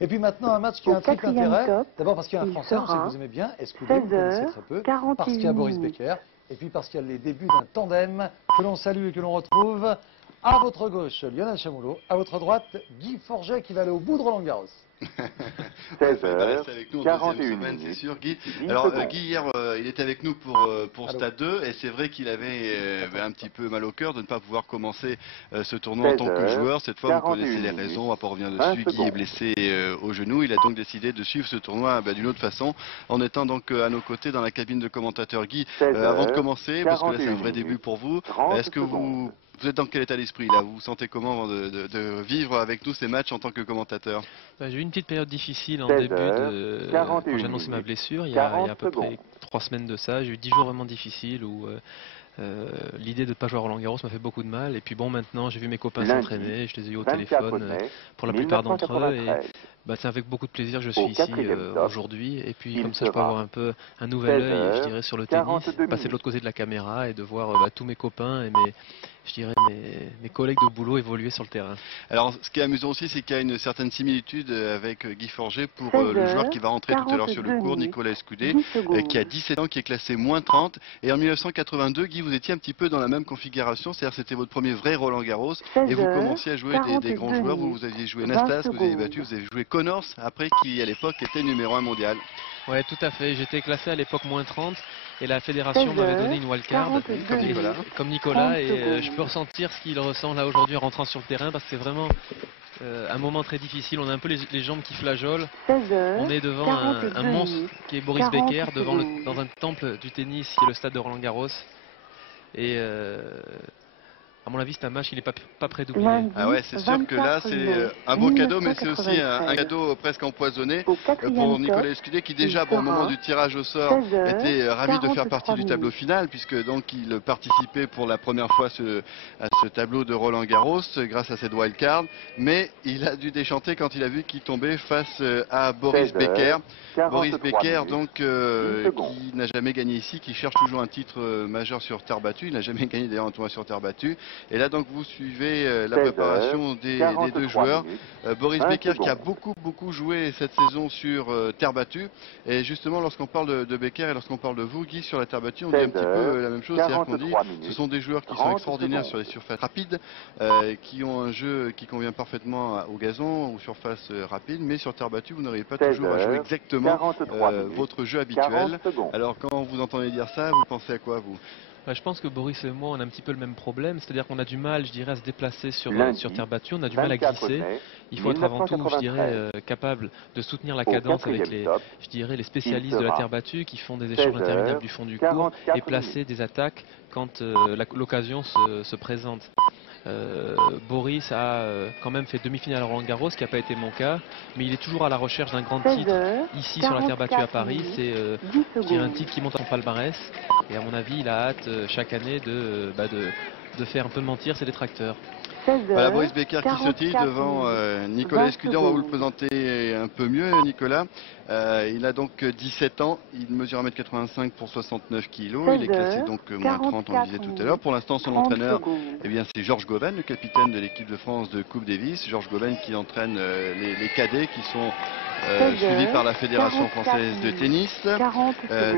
Et puis maintenant, un match qui a un triple intérêt. D'abord parce qu'il y a un Français, on sait que vous aimez bien, Escudé, vous connaissez très peu. Parce qu'il y a Boris Becker. Et puis parce qu'il y a les débuts d'un tandem que l'on salue et que l'on retrouve. À votre gauche, Lionel Chamoulot. À votre droite, Guy Forget qui va aller au bout de Roland-Garros. 16h, avec nous en deuxième semaine, c'est sûr, Guy. Alors, Guy, hier, il était avec nous pour Stade 2, et c'est vrai qu'il avait un petit peu mal au cœur de ne pas pouvoir commencer ce tournoi en tant que joueur. Cette fois, vous connaissez les raisons, on va pas revenir dessus. Guy est blessé au genou, il a donc décidé de suivre ce tournoi d'une autre façon, en étant donc à nos côtés dans la cabine de commentateur. Guy, avant de commencer, parce que là c'est un vrai début pour vous, est-ce que vous êtes dans quel état d'esprit là? Vous vous sentez comment de vivre avec nous ces matchs en tant que commentateur? J'ai eu une petite période difficile en début quand j'ai annoncé ma blessure, il y a à peu près 3 semaines de ça. J'ai eu 10 jours vraiment difficiles où l'idée de ne pas jouer à Roland-Garros m'a fait beaucoup de mal. Et puis bon, maintenant j'ai vu mes copains s'entraîner, je les ai eu au téléphone pour la plupart d'entre eux. Et c'est avec beaucoup de plaisir que je suis ici aujourd'hui. Et puis comme ça je peux avoir un peu un nouvel œil, je dirais, sur le tennis, passer de l'autre côté de la caméra et de voir tous mes copains et mes collègues de boulot évoluer sur le terrain. Alors ce qui est amusant aussi, c'est qu'il y a une certaine similitude avec Guy Forget pour le joueur qui va rentrer tout à l'heure sur le court, Nicolas Escudé, qui a 17 ans, qui est classé -30. Et en 1982, Guy, vous étiez un petit peu dans la même configuration, c'est-à-dire c'était votre premier vrai Roland-Garros, et vous commenciez à jouer des grands joueurs. Vous aviez joué Nastas, vous avez battu, vous avez joué Connors, après qui à l'époque était numéro 1 mondial. Ouais, tout à fait. J'étais classé à l'époque -30 et la fédération m'avait donné une wildcard comme Nicolas et je peux ressentir ce qu'il ressent là aujourd'hui en rentrant sur le terrain parce que c'est vraiment un moment très difficile. On a un peu les jambes qui flageolent. On est devant un monstre qui est Boris Becker dans un temple du tennis qui est le stade de Roland-Garros et à mon avis, c'est un match qu'il n'est pas prêt d'oublier. Ah ouais, c'est sûr que là, c'est un beau cadeau, mais c'est aussi un cadeau presque empoisonné pour Nicolas Escudé, qui déjà, au moment du tirage au sort, était ravi de faire partie du tableau final, puisque donc il participait pour la première fois à ce tableau de Roland-Garros, grâce à cette wildcard. Mais il a dû déchanter quand il a vu qu'il tombait face à Boris Becker. Boris Becker, donc, qui n'a jamais gagné ici, qui cherche toujours un titre majeur sur terre battue. Il n'a jamais gagné d'ailleurs un tournoi sur terre battue. Et là donc vous suivez la préparation des deux joueurs. Boris Becker qui a beaucoup joué cette saison sur terre battue. Et justement lorsqu'on parle de Becker et lorsqu'on parle de vous, Guy, sur la terre battue, on dit un petit peu la même chose. C'est-à-dire qu'on dit ce sont des joueurs qui sont extraordinaires sur les surfaces rapides, qui ont un jeu qui convient parfaitement au gazon, aux surfaces rapides, mais sur terre battue vous n'auriez pas toujours à jouer exactement votre jeu habituel. Alors quand vous entendez dire ça, vous pensez à quoi vous? Je pense que Boris et moi, on a un petit peu le même problème, c'est-à-dire qu'on a du mal, je dirais, à se déplacer sur terre battue, on a du mal à glisser. Il faut être avant tout, je dirais, capable de soutenir la cadence avec les spécialistes de la terre battue qui font des échanges interminables du fond du court et placer des attaques quand l'occasion se présente. Boris a quand même fait demi-finale à Roland-Garros, ce qui n'a pas été mon cas, mais il est toujours à la recherche d'un grand titre ici sur la terre battue à Paris. C'est un titre qui monte en palmarès et à mon avis il a hâte chaque année de faire un peu mentir ses détracteurs. Voilà Boris Becker qui se tire devant Nicolas Escudé. On va vous le présenter un peu mieux, Nicolas. Il a donc 17 ans, il mesure 1m85 pour 69 kg, il est classé donc -30, on le disait tout à l'heure. Pour l'instant son entraîneur, c'est Georges Goven, le capitaine de l'équipe de France de Coupe Davis. Georges Goven qui entraîne les cadets qui sont suivi par la Fédération Française de Tennis.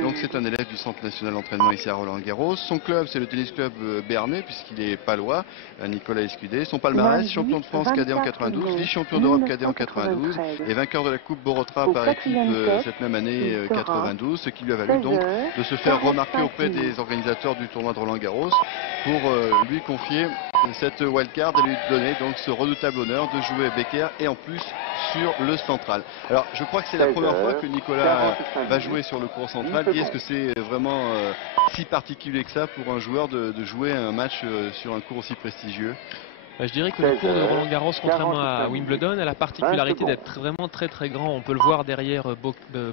Donc c'est un élève du Centre National d'Entraînement ici à Roland-Garros. Son club, c'est le Tennis Club Béarnais, puisqu'il est palois, Nicolas Escudé. Son palmarès, champion de France cadet en 92, vice-champion d'Europe cadet en 92 et vainqueur de la Coupe Borotra par équipe cette même année 92, ce qui lui a valu donc de se faire remarquer auprès des organisateurs du tournoi de Roland-Garros pour lui confier cette wildcard et lui donner donc ce redoutable honneur de jouer Becker et en plus sur le central. Alors je crois que c'est la première fois que Nicolas va jouer sur le court central. Est-ce que c'est vraiment si particulier que ça pour un joueur de jouer un match sur un court aussi prestigieux? Je dirais que le cours de Roland-Garros, contrairement à Wimbledon, a la particularité d'être vraiment très grand. On peut le voir derrière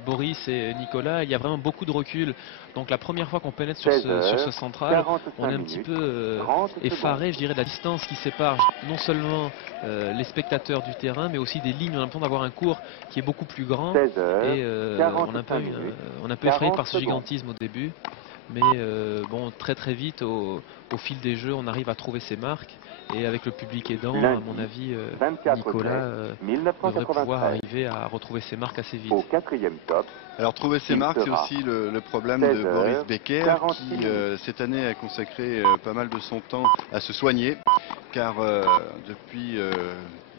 Boris et Nicolas, il y a vraiment beaucoup de recul. Donc la première fois qu'on pénètre sur ce central, on est un petit peu effaré, je dirais, de la distance qui sépare non seulement les spectateurs du terrain, mais aussi des lignes. On a l'impression d'avoir un cours qui est beaucoup plus grand et on est un peu effrayé par ce gigantisme au début. Mais bon, très vite, au fil des jeux, on arrive à trouver ses marques. Et avec le public aidant, à mon avis, Nicolas devrait pouvoir arriver à retrouver ses marques assez vite. Au 4e top. Alors trouver ses marques, c'est aussi le problème de Boris Becker qui cette année a consacré pas mal de son temps à se soigner, car depuis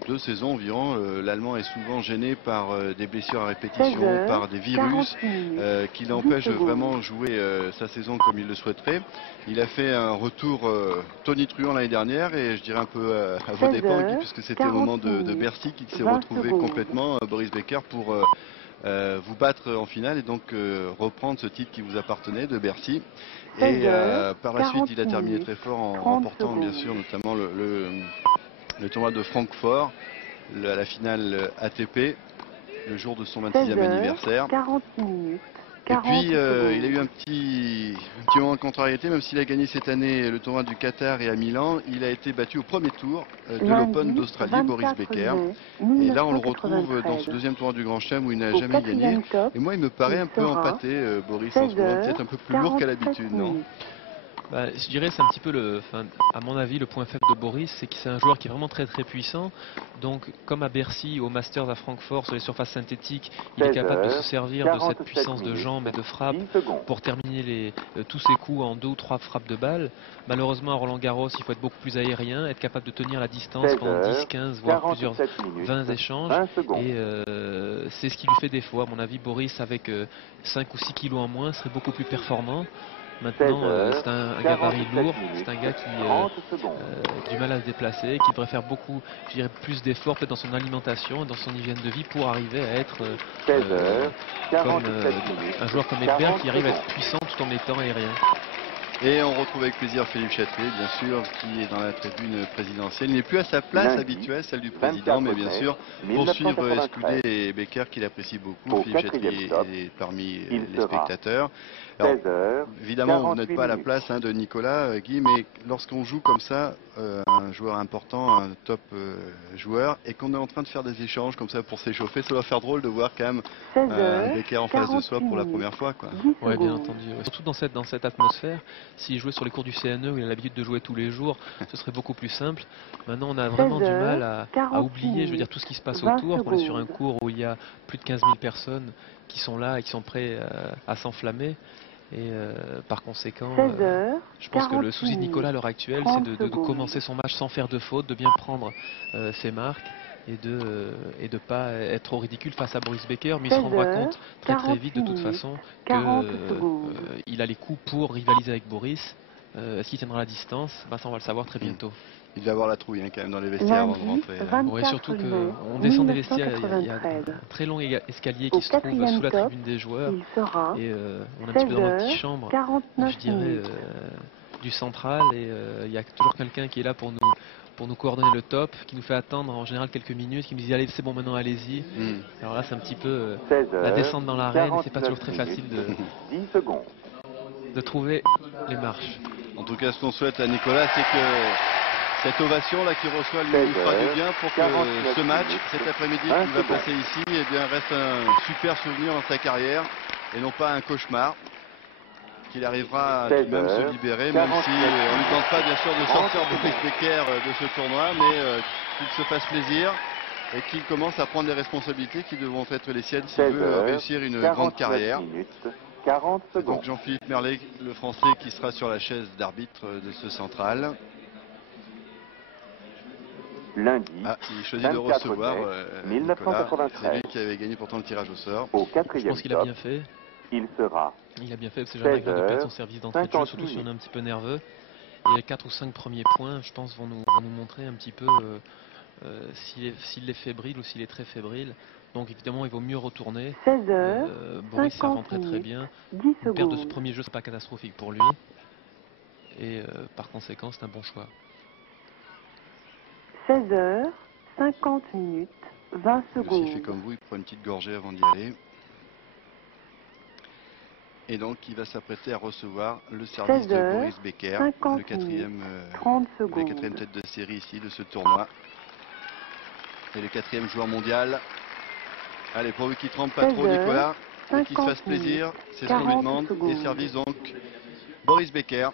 2 saisons environ, l'Allemand est souvent gêné par des blessures à répétition, par des virus qui l'empêchent vraiment jouer sa saison comme il le souhaiterait. Il a fait un retour tonitruant l'année dernière et je dirais un peu à vos dépens, puisque c'était au moment de Bercy qu'il s'est retrouvé complètement, Boris Becker, pour vous battre en finale et donc reprendre ce titre qui vous appartenait de Bercy. Et par la suite, il a terminé très fort en remportant bien sûr notamment le tournoi de Francfort, la finale ATP, le jour de son 26e anniversaire. 40 minutes. Et puis il a eu un petit moment de contrariété, même s'il a gagné cette année le tournoi du Qatar et à Milan, il a été battu au premier tour de l'Open d'Australie, Boris Becker. Et là on le retrouve dans ce deuxième tournoi du Grand Chelem où il n'a jamais gagné. Et moi il me paraît un peu empâté, Boris, en ce moment, peut-être un peu plus lourd qu'à l'habitude, non? Je dirais c'est un petit peu à mon avis le point faible de Boris, c'est que c'est un joueur qui est vraiment très puissant. Donc comme à Bercy, au Masters à Francfort, sur les surfaces synthétiques, il est capable de se servir de cette puissance de jambes et de frappe pour terminer tous ses coups en 2 ou 3 frappes de balle. Malheureusement à Roland Garros, il faut être beaucoup plus aérien, être capable de tenir la distance pendant 10, 15, voire plusieurs 20 échanges. Et c'est ce qui lui fait défaut. À mon avis, Boris avec 5 ou 6 kilos en moins serait beaucoup plus performant. Maintenant, c'est un gabarit lourd, c'est un gars qui a du mal à se déplacer, qui devrait faire beaucoup, je dirais, plus d'efforts peut-être dans son alimentation et dans son hygiène de vie pour arriver à être comme un joueur comme Edberg qui arrive à être puissant tout en étant aérien. Et on retrouve avec plaisir Philippe Châtelet, bien sûr, qui est dans la tribune présidentielle. Il n'est plus à sa place habituelle, celle du président, mais bien sûr, pour suivre Escudé et Becker, qu'il apprécie beaucoup. Philippe Châtelet est parmi les spectateurs. Alors, évidemment, vous n'êtes pas à la place de Nicolas, Guy, mais lorsqu'on joue comme ça, un joueur important, un top joueur, et qu'on est en train de faire des échanges comme ça pour s'échauffer, ça doit faire drôle de voir quand même Becker en face de soi pour la première fois, quoi. Oui, bien entendu. Surtout dans cette atmosphère, s'il jouait sur les cours du CNE où il a l'habitude de jouer tous les jours, ce serait beaucoup plus simple. Maintenant, on a vraiment du mal à oublier, je veux dire, tout ce qui se passe autour. On est sur un cours où il y a plus de 15 000 personnes qui sont là et qui sont prêts à s'enflammer. Et par conséquent, je pense que le souci de Nicolas à l'heure actuelle, c'est de commencer son match sans faire de faute, de bien prendre ses marques et de pas être trop ridicule face à Boris Becker. Mais il se rendra compte très vite de toute façon qu'il a les coups pour rivaliser avec Boris. Est-ce qu'il tiendra la distance? Ça on va le savoir très bientôt. Il va avoir la trouille quand même dans les vestiaires avant de rentrer. Oui, surtout qu'on descend des vestiaires, il y a un très long escalier qui se trouve sous la tribune des joueurs. Et on est un petit peu dans notre petite chambre, je dirais, du central. Et il y a toujours quelqu'un qui est là pour nous coordonner le top, qui nous fait attendre en général quelques minutes, qui nous dit allez c'est bon maintenant allez-y. Alors là c'est un petit peu la descente dans l'arène, c'est pas toujours très facile de trouver les marches. En tout cas ce qu'on souhaite à Nicolas, c'est que cette ovation là qu'il reçoit lui fera du bien pour que ce match, cet après-midi qu'il va passer ici, reste un super souvenir dans sa carrière et non pas un cauchemar. Qu'il arrivera à même se libérer, même si on ne lui tente pas bien sûr de sortir Boris Becker de ce tournoi, mais qu'il se fasse plaisir et qu'il commence à prendre des responsabilités qui devront être les siennes s'il veut réussir une grande carrière. C'est donc Jean-Philippe Merlet, le Français, qui sera sur la chaise d'arbitre de ce central. Lundi, il choisit de recevoir Nicolas. C'est lui qui avait gagné pourtant le tirage au sort. Je pense qu'il a bien fait. Il a bien fait, parce que c'est jamais agréable de perdre son service d'entrée de jeu, surtout si on est un petit peu nerveux. Et les 4 ou 5 premiers points, je pense, vont nous montrer un petit peu s'il est fébrile ou s'il est très fébrile. Donc évidemment, il vaut mieux retourner. Boris s'est rentré très bien. Perdre de ce premier jeu, c'est pas catastrophique pour lui. Et par conséquent, c'est un bon choix. 16h, 50 minutes, 20 secondes. Il fait comme vous, il prend une petite gorgée avant d'y aller. Et donc, il va s'apprêter à recevoir le service de Boris Becker, le quatrième tête de série ici de ce tournoi. Et le 4e joueur mondial. Allez, pourvu qu'il ne trempe pas trop, Nicolas, et qu'il se fasse plaisir, c'est ce qu'on lui demande. Et service donc, Boris Becker.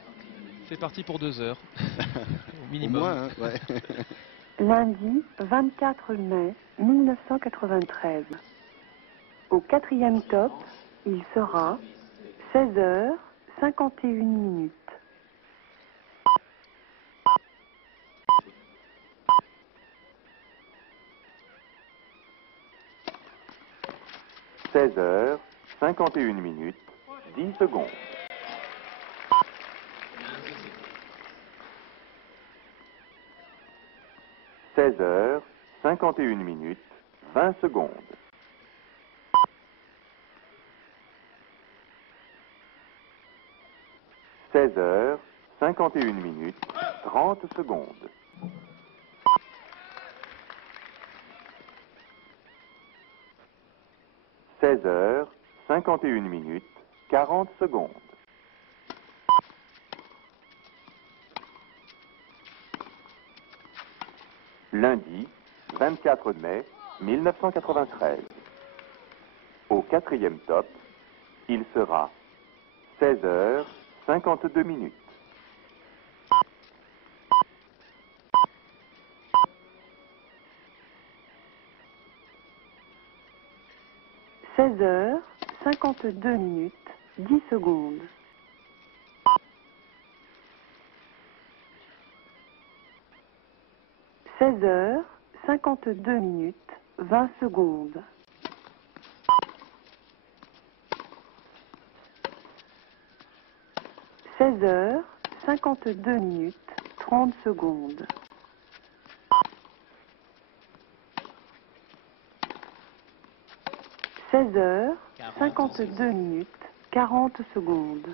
C'est parti pour 2 heures. minimum. moins, hein, ouais. Lundi 24 mai 1993. Au 4e top, il sera 16h51. 16h51, 10 secondes. 16h51, 20 secondes. 16h51, 30 secondes. 16h51, 40 secondes. 'Lundi 24 mai 1993. Au 4e top, il sera 16h52. 16h52, 10 secondes. 16h52, 20 secondes. 16h52, 30 secondes. 16h52, 40 secondes.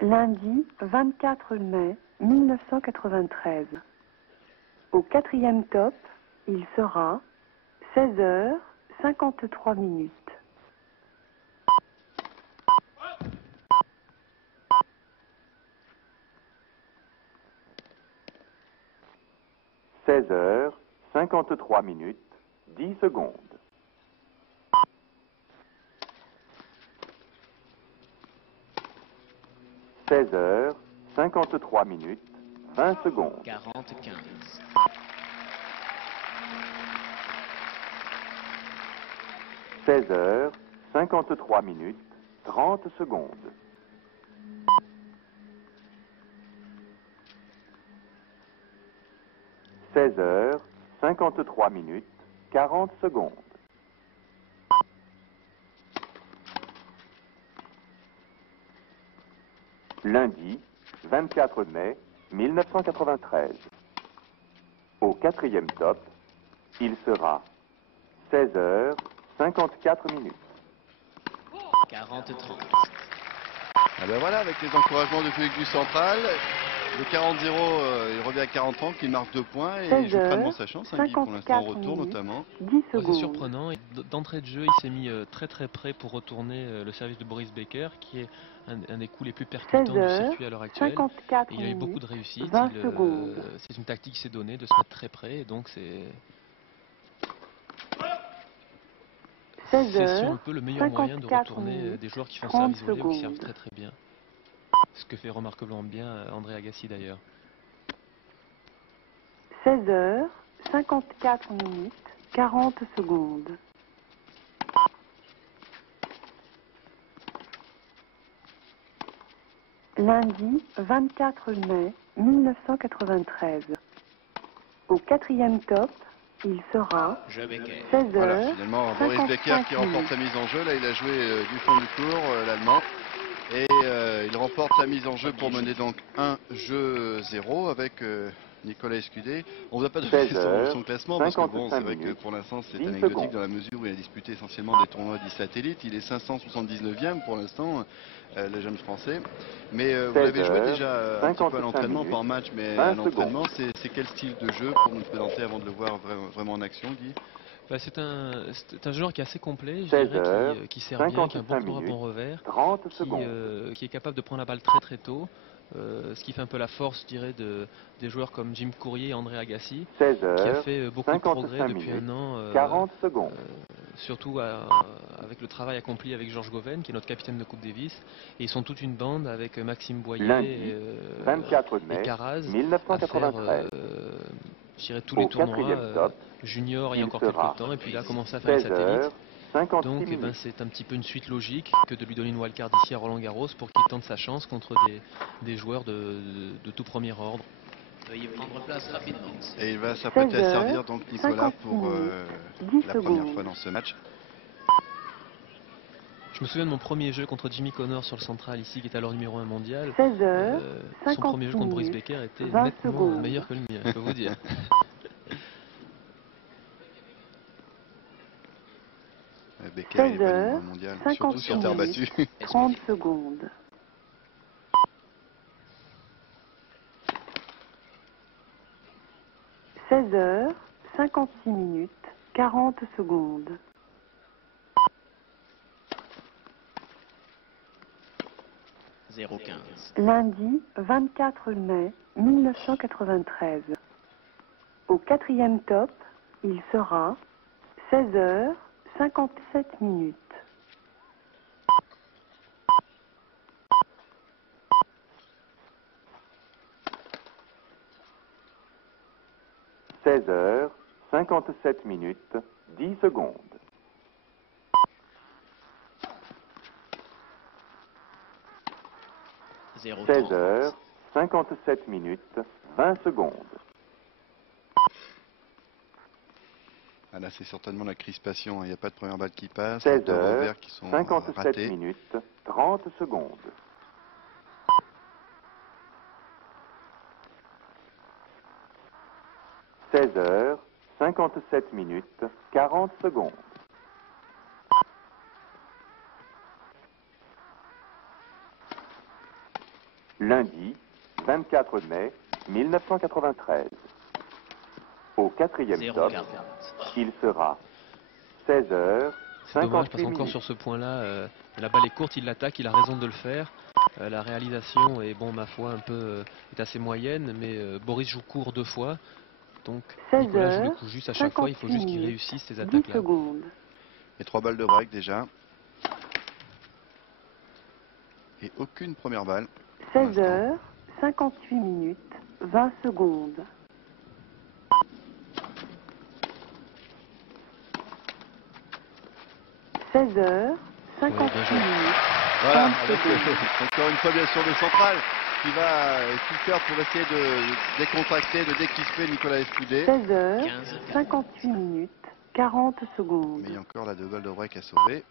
'Lundi 24 mai 1993. Au 4e top, il sera 16h53. 16h53, 10 secondes. 16h53, 20 secondes. 40-15. 16h53, 30 secondes. 16h53, 40 secondes. 'Lundi 24 mai 1993. Au 4e top, il sera 16h54. 40-30. Ah ben voilà, avec les encouragements de Public du Central, le 40-0, il revient à 40-30, il marque 2 points et il joue crânement sa chance, hein, Guy, pour l'instant en retour notamment. 10 C'est secondes. surprenant. Et d'entrée de jeu, il s'est mis très très près pour retourner le service de Boris Becker, qui est un des coups les plus percutants du circuit à l'heure actuelle. 54 Et il a eu beaucoup de réussite. 20 secondes. C'est une tactique qui s'est donnée de se mettre très près. Et donc c'est si on le peut le meilleur moyen de retourner des joueurs qui font service volé ou qui servent très très bien. Ce que fait remarquablement bien André Agassi d'ailleurs. 16h54, 40 secondes. 'Lundi 24 mai 1993. Au 4e top, il sera 16h. Voilà, finalement, Boris Becker qui remporte sa mise en jeu. Là, il a joué du fond du cours, l'Allemand. Et il remporte la mise en jeu pour mener donc 1-0 avec Nicolas Escudé. On ne va pas donner son classement parce que bon, c'est vrai que pour l'instant c'est anecdotique dans la mesure où il a disputé essentiellement des tournois dits satellites. Il est 579e pour l'instant, le jeune français. Mais vous l'avez joué déjà un petit peu à l'entraînement, pas en match, mais à l'entraînement. C'est quel style de jeu pour nous le présenter avant de le voir vraiment en action, Guy? Bah, c'est un joueur qui est assez complet, je dirais, qui sert bien, qui a un bon coup droit, bon revers, qui est capable de prendre la balle très très tôt, ce qui fait un peu la force, je dirais, des joueurs comme Jim Courier et André Agassi, qui a fait beaucoup de progrès depuis un an surtout avec le travail accompli avec Georges Goven, qui est notre capitaine de Coupe Davis. Et ils sont toute une bande avec Maxime Boyer Lundi, 24 et mai Caraz 1993. à faire, je dirais, tous les Au tournois quatrième top, junior il y a il encore sera quelques temps. Et puis là, commencer à faire les 16 satellites. heures 56 Donc minutes. c'est un petit peu une suite logique que de lui donner une wildcard ici à Roland Garros pour qu'il tente sa chance contre des joueurs de tout premier ordre. Veuillez prendre place rapidement. Et il va s'apprêter à servir donc Nicolas pour la première fois dans ce match. Je me souviens de mon premier jeu contre Jimmy Connors sur le central ici, qui est alors numéro 1 mondial. 16 heures, Son premier jeu contre Boris Becker était 20 nettement secondes. meilleur que le mien, je peux vous dire. Becker est 16 pas heures, numéro mondial, 50 surtout sur terre battue. 30 secondes. 16 heures, 56 minutes, 40 secondes. Lundi 24 mai 1993. Au quatrième top, il sera 16 heures 57 minutes. « 16 heures 57 minutes 10 secondes. 16 heures 57 minutes 20 secondes. Ah là, c'est certainement la crispation. Il n'y a pas de première balle qui passe. 16 deux heures revers qui sont 57 ratés. minutes 30 secondes. 16 heures 57 minutes 40 secondes. Lundi 24 mai 1993. Au quatrième top, il sera 16 heures C'est dommage 58 parce qu'encore minutes. sur ce point-là, la balle est courte, il l'attaque, il a raison de le faire. La réalisation est, bon, ma foi, un peu est assez moyenne, mais Boris joue court 2 fois. Donc 16 Nicolas joue le heures, coup juste à chaque fois, il faut juste qu'il 56 réussisse ces 10 attaques-là. secondes. Et 3 balles de break déjà. Et aucune première balle. 16 heures, 58 minutes, 20 secondes. 16 heures, 58 minutes. Voilà, 30 avec secondes. encore une fois bien sûr le central qui va tout faire pour essayer de décontracter, de décrisper Nicolas Escudé. 16 heures, 58 minutes, 40 secondes. Mais il y a encore la 2 balles de break à sauver.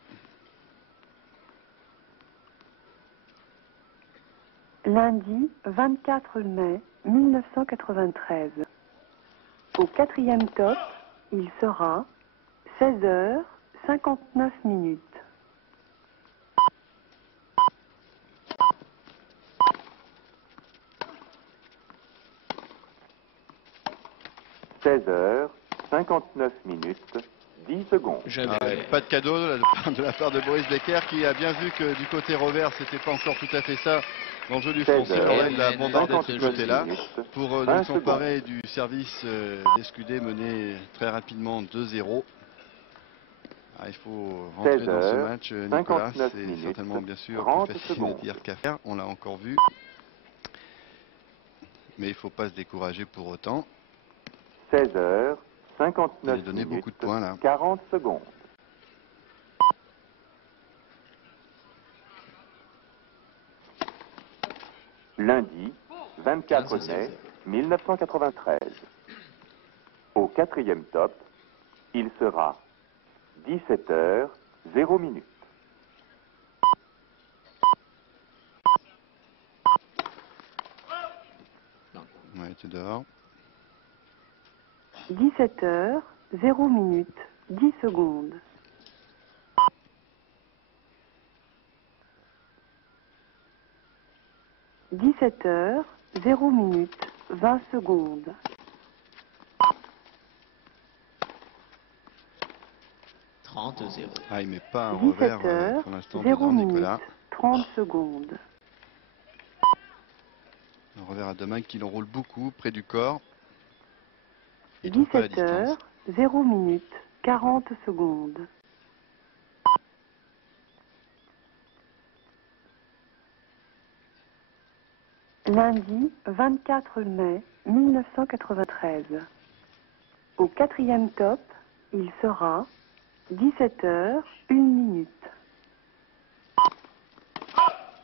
Lundi 24 mai 1993. Au quatrième top, il sera 16 heures 59 minutes. 16 heures 59 minutes 10 secondes. Ah ouais, pas de cadeau de la part de Boris Becker qui a bien vu que du côté revers c'était pas encore tout à fait ça dans le jeu du 16 français. heures, Alors là, il a bombardé de ce 58 côté-là minutes, pour 20 donc s'emparer du service d'Escudé mené très rapidement 2-0. Ah, il faut rentrer 16 dans ce heures, match, Nicolas. 59 C'est minutes, certainement bien sûr 30 plus facile secondes. à dire qu'à faire. On l'a encore vu. Mais il ne faut pas se décourager pour autant. 16 heures Il a 59 donné minutes beaucoup de points là. 40 secondes. Lundi 24 mai 1993. Au quatrième top, il sera 17 heures 0 minutes. Ouais, tu es dehors. 17 heures 0 minutes, 10 secondes. 17 heures 0 minutes, 20 secondes. 30-0. Ah, il met pas un 17 revers heures pour l'instant 0 dedans, minutes, Nicolas. 30 secondes. Un revers à deux mains qui l'enroule beaucoup près du corps. Il trouve pas la 17 heures distance. 0 minutes, 40 secondes. Lundi 24 mai 1993. Au 4e top, il sera 17h, 1 minute.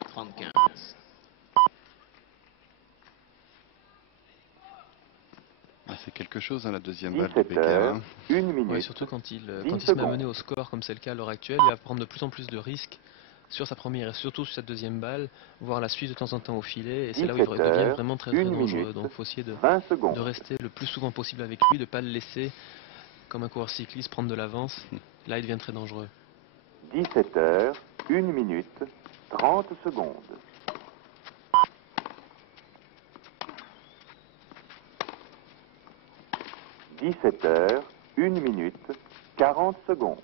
35. C'est quelque chose, hein, la deuxième balle de Becker. 1 minute. Oui, surtout quand il se met à mener au score, comme c'est le cas à l'heure actuelle, il va prendre de plus en plus de risques sur sa première et surtout sur sa deuxième balle, voire la suivre de temps en temps au filet. Et c'est là où il devient vraiment très dangereux. Donc il faut essayer de rester le plus souvent possible avec lui, de ne pas le laisser, comme un coureur cycliste, prendre de l'avance. Là, il devient très dangereux. 17h, 1 minute, 30 secondes. 17h, 1 minute, 40 secondes.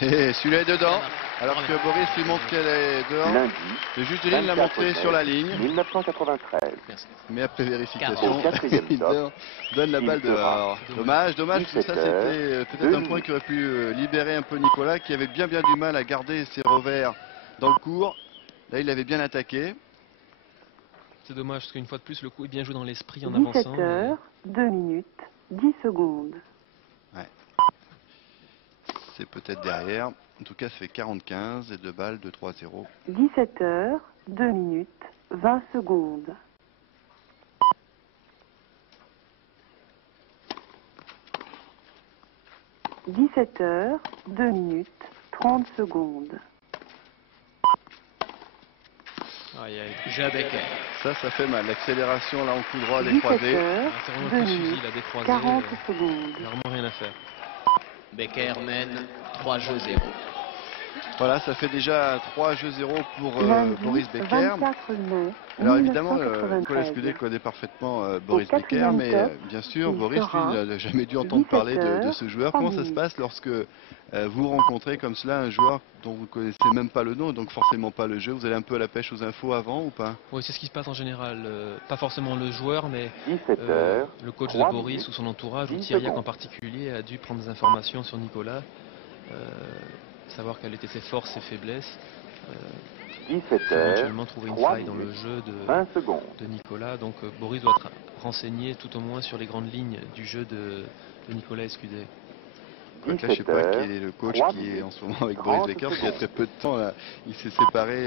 Et celui-là est dedans, alors que Boris lui montre qu'elle est dehors. Lundi, Le juge de ligne l'a montré sur la ligne, 1993. mais après vérification, Au 4e il top, donne la il balle sera dehors. Dommage, ça 17 c'était heures, peut-être 2 un point qui aurait pu libérer un peu Nicolas, qui avait bien du mal à garder ses revers dans le cours. Là, il avait bien attaqué. C'est dommage, parce qu'une fois de plus, le coup est bien joué dans l'esprit en avançant. 17h, 2 minutes, 10 secondes. Ouais. C'est peut-être derrière. En tout cas, ça fait 45 et 2 balles de 3-0. 17h, 2 minutes, 20 secondes. « 17h, 2 minutes, 30 secondes. » Aïe, aïe. Jeu à Becker. Ça fait mal. L'accélération là en coup droit 17 décroisé. heures, C'est vraiment 2 le plus minutes, suffit, il a décroisé. 40 Il secondes. n'y a vraiment rien à faire. Becker mène 3-0. Voilà, ça fait déjà 3-0 pour Lundi, Boris Becker. 24 mai Alors évidemment, Nicolas 1993. Escudé connaît parfaitement Boris Becker, 4e mais top, bien sûr, il Boris, lui, sera n'a jamais dû entendre parler de 17 ce joueur. heures, Comment ça 3 se minutes. passe lorsque vous rencontrez comme cela un joueur dont vous ne connaissez même pas le nom, donc forcément pas le jeu? Vous allez un peu à la pêche aux infos avant ou pas? Oui, c'est ce qui se passe en général. Pas forcément le joueur, mais 17 heures, le coach de 3 Boris minutes, ou son entourage, ou 10 Thiriac en secondes. particulier, a dû prendre des informations sur Nicolas, savoir quelles étaient ses forces, ses faiblesses, 17 puis heures, éventuellement trouver une 3 faille dans le minutes, jeu 20 secondes. de Nicolas. Donc Boris doit être renseigné tout au moins sur les grandes lignes du jeu de Nicolas Escudé. Là, je ne sais 17 pas qui heures, est le coach 3 qui est minutes, en ce moment avec 30 Boris Becker, parce qu'il y a secondes. très peu de temps, là, il s'est séparé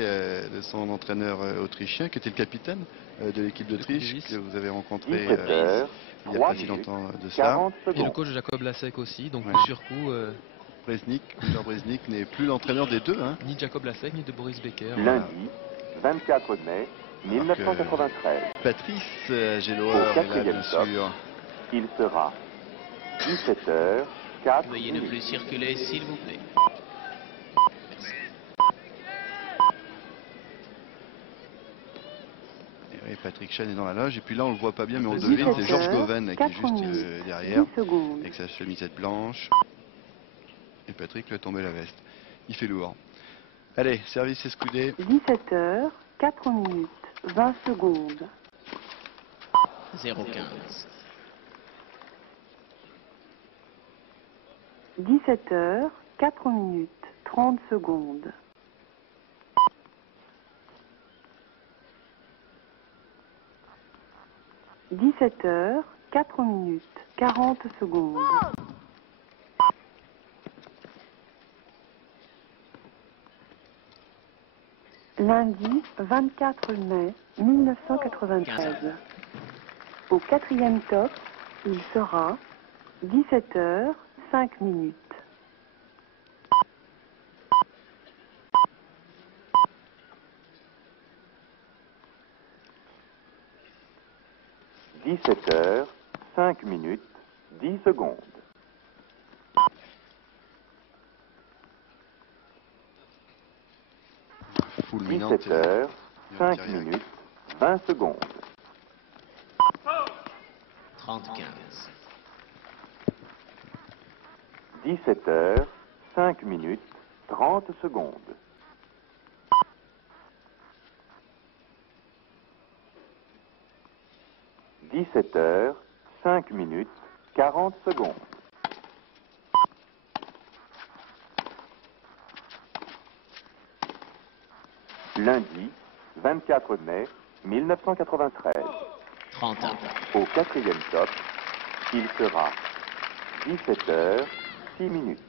de son entraîneur autrichien, qui était le capitaine de l'équipe d'Autriche, Davis. que vous avez rencontré 17 heures, il n'y a 3 pas si minutes, longtemps de cela. 40 Et le secondes. coach de Jacob Lasek aussi, donc Ouais. coup sur coup, Peter Bresnik n'est plus l'entraîneur des deux. Hein. ni de Jacob Lasek ni de Boris Becker. Lundi, 24 mai 1993. Patrice Géloer Au est là, 4e bien top, sûr. il sera 17 heures, 4 Veuillez ne minutes. plus circuler, s'il vous plaît. Merci. Et oui, Patrick Chan est dans la loge. Et puis là, on le voit pas bien, mais on le 17 devine, c'est Georges heures, Goven qui est 4 juste minutes, derrière, 10 secondes. avec sa chemisette blanche. Et Patrick lui a tombé la veste. Il fait lourd. Allez, service Escudé. 17 heures, 4 minutes, 20 secondes. 0,15. 17 heures, 4 minutes, 30 secondes. 17 heures, 4 minutes, 40 secondes. Lundi 24 mai 1993. Au 4e top, il sera 17 heures, 5 minutes. « 17 heures, 5 minutes, 10 secondes. Fulminante. 17 heures, 5 Thiriac. minutes, 20 secondes. 30-15. 17 heures, 5 minutes, 30 secondes. 17 heures, 5 minutes, 40 secondes. 17 Lundi, 24 mai 1993. 31. Au 4e top, il sera 17h, 6 minutes.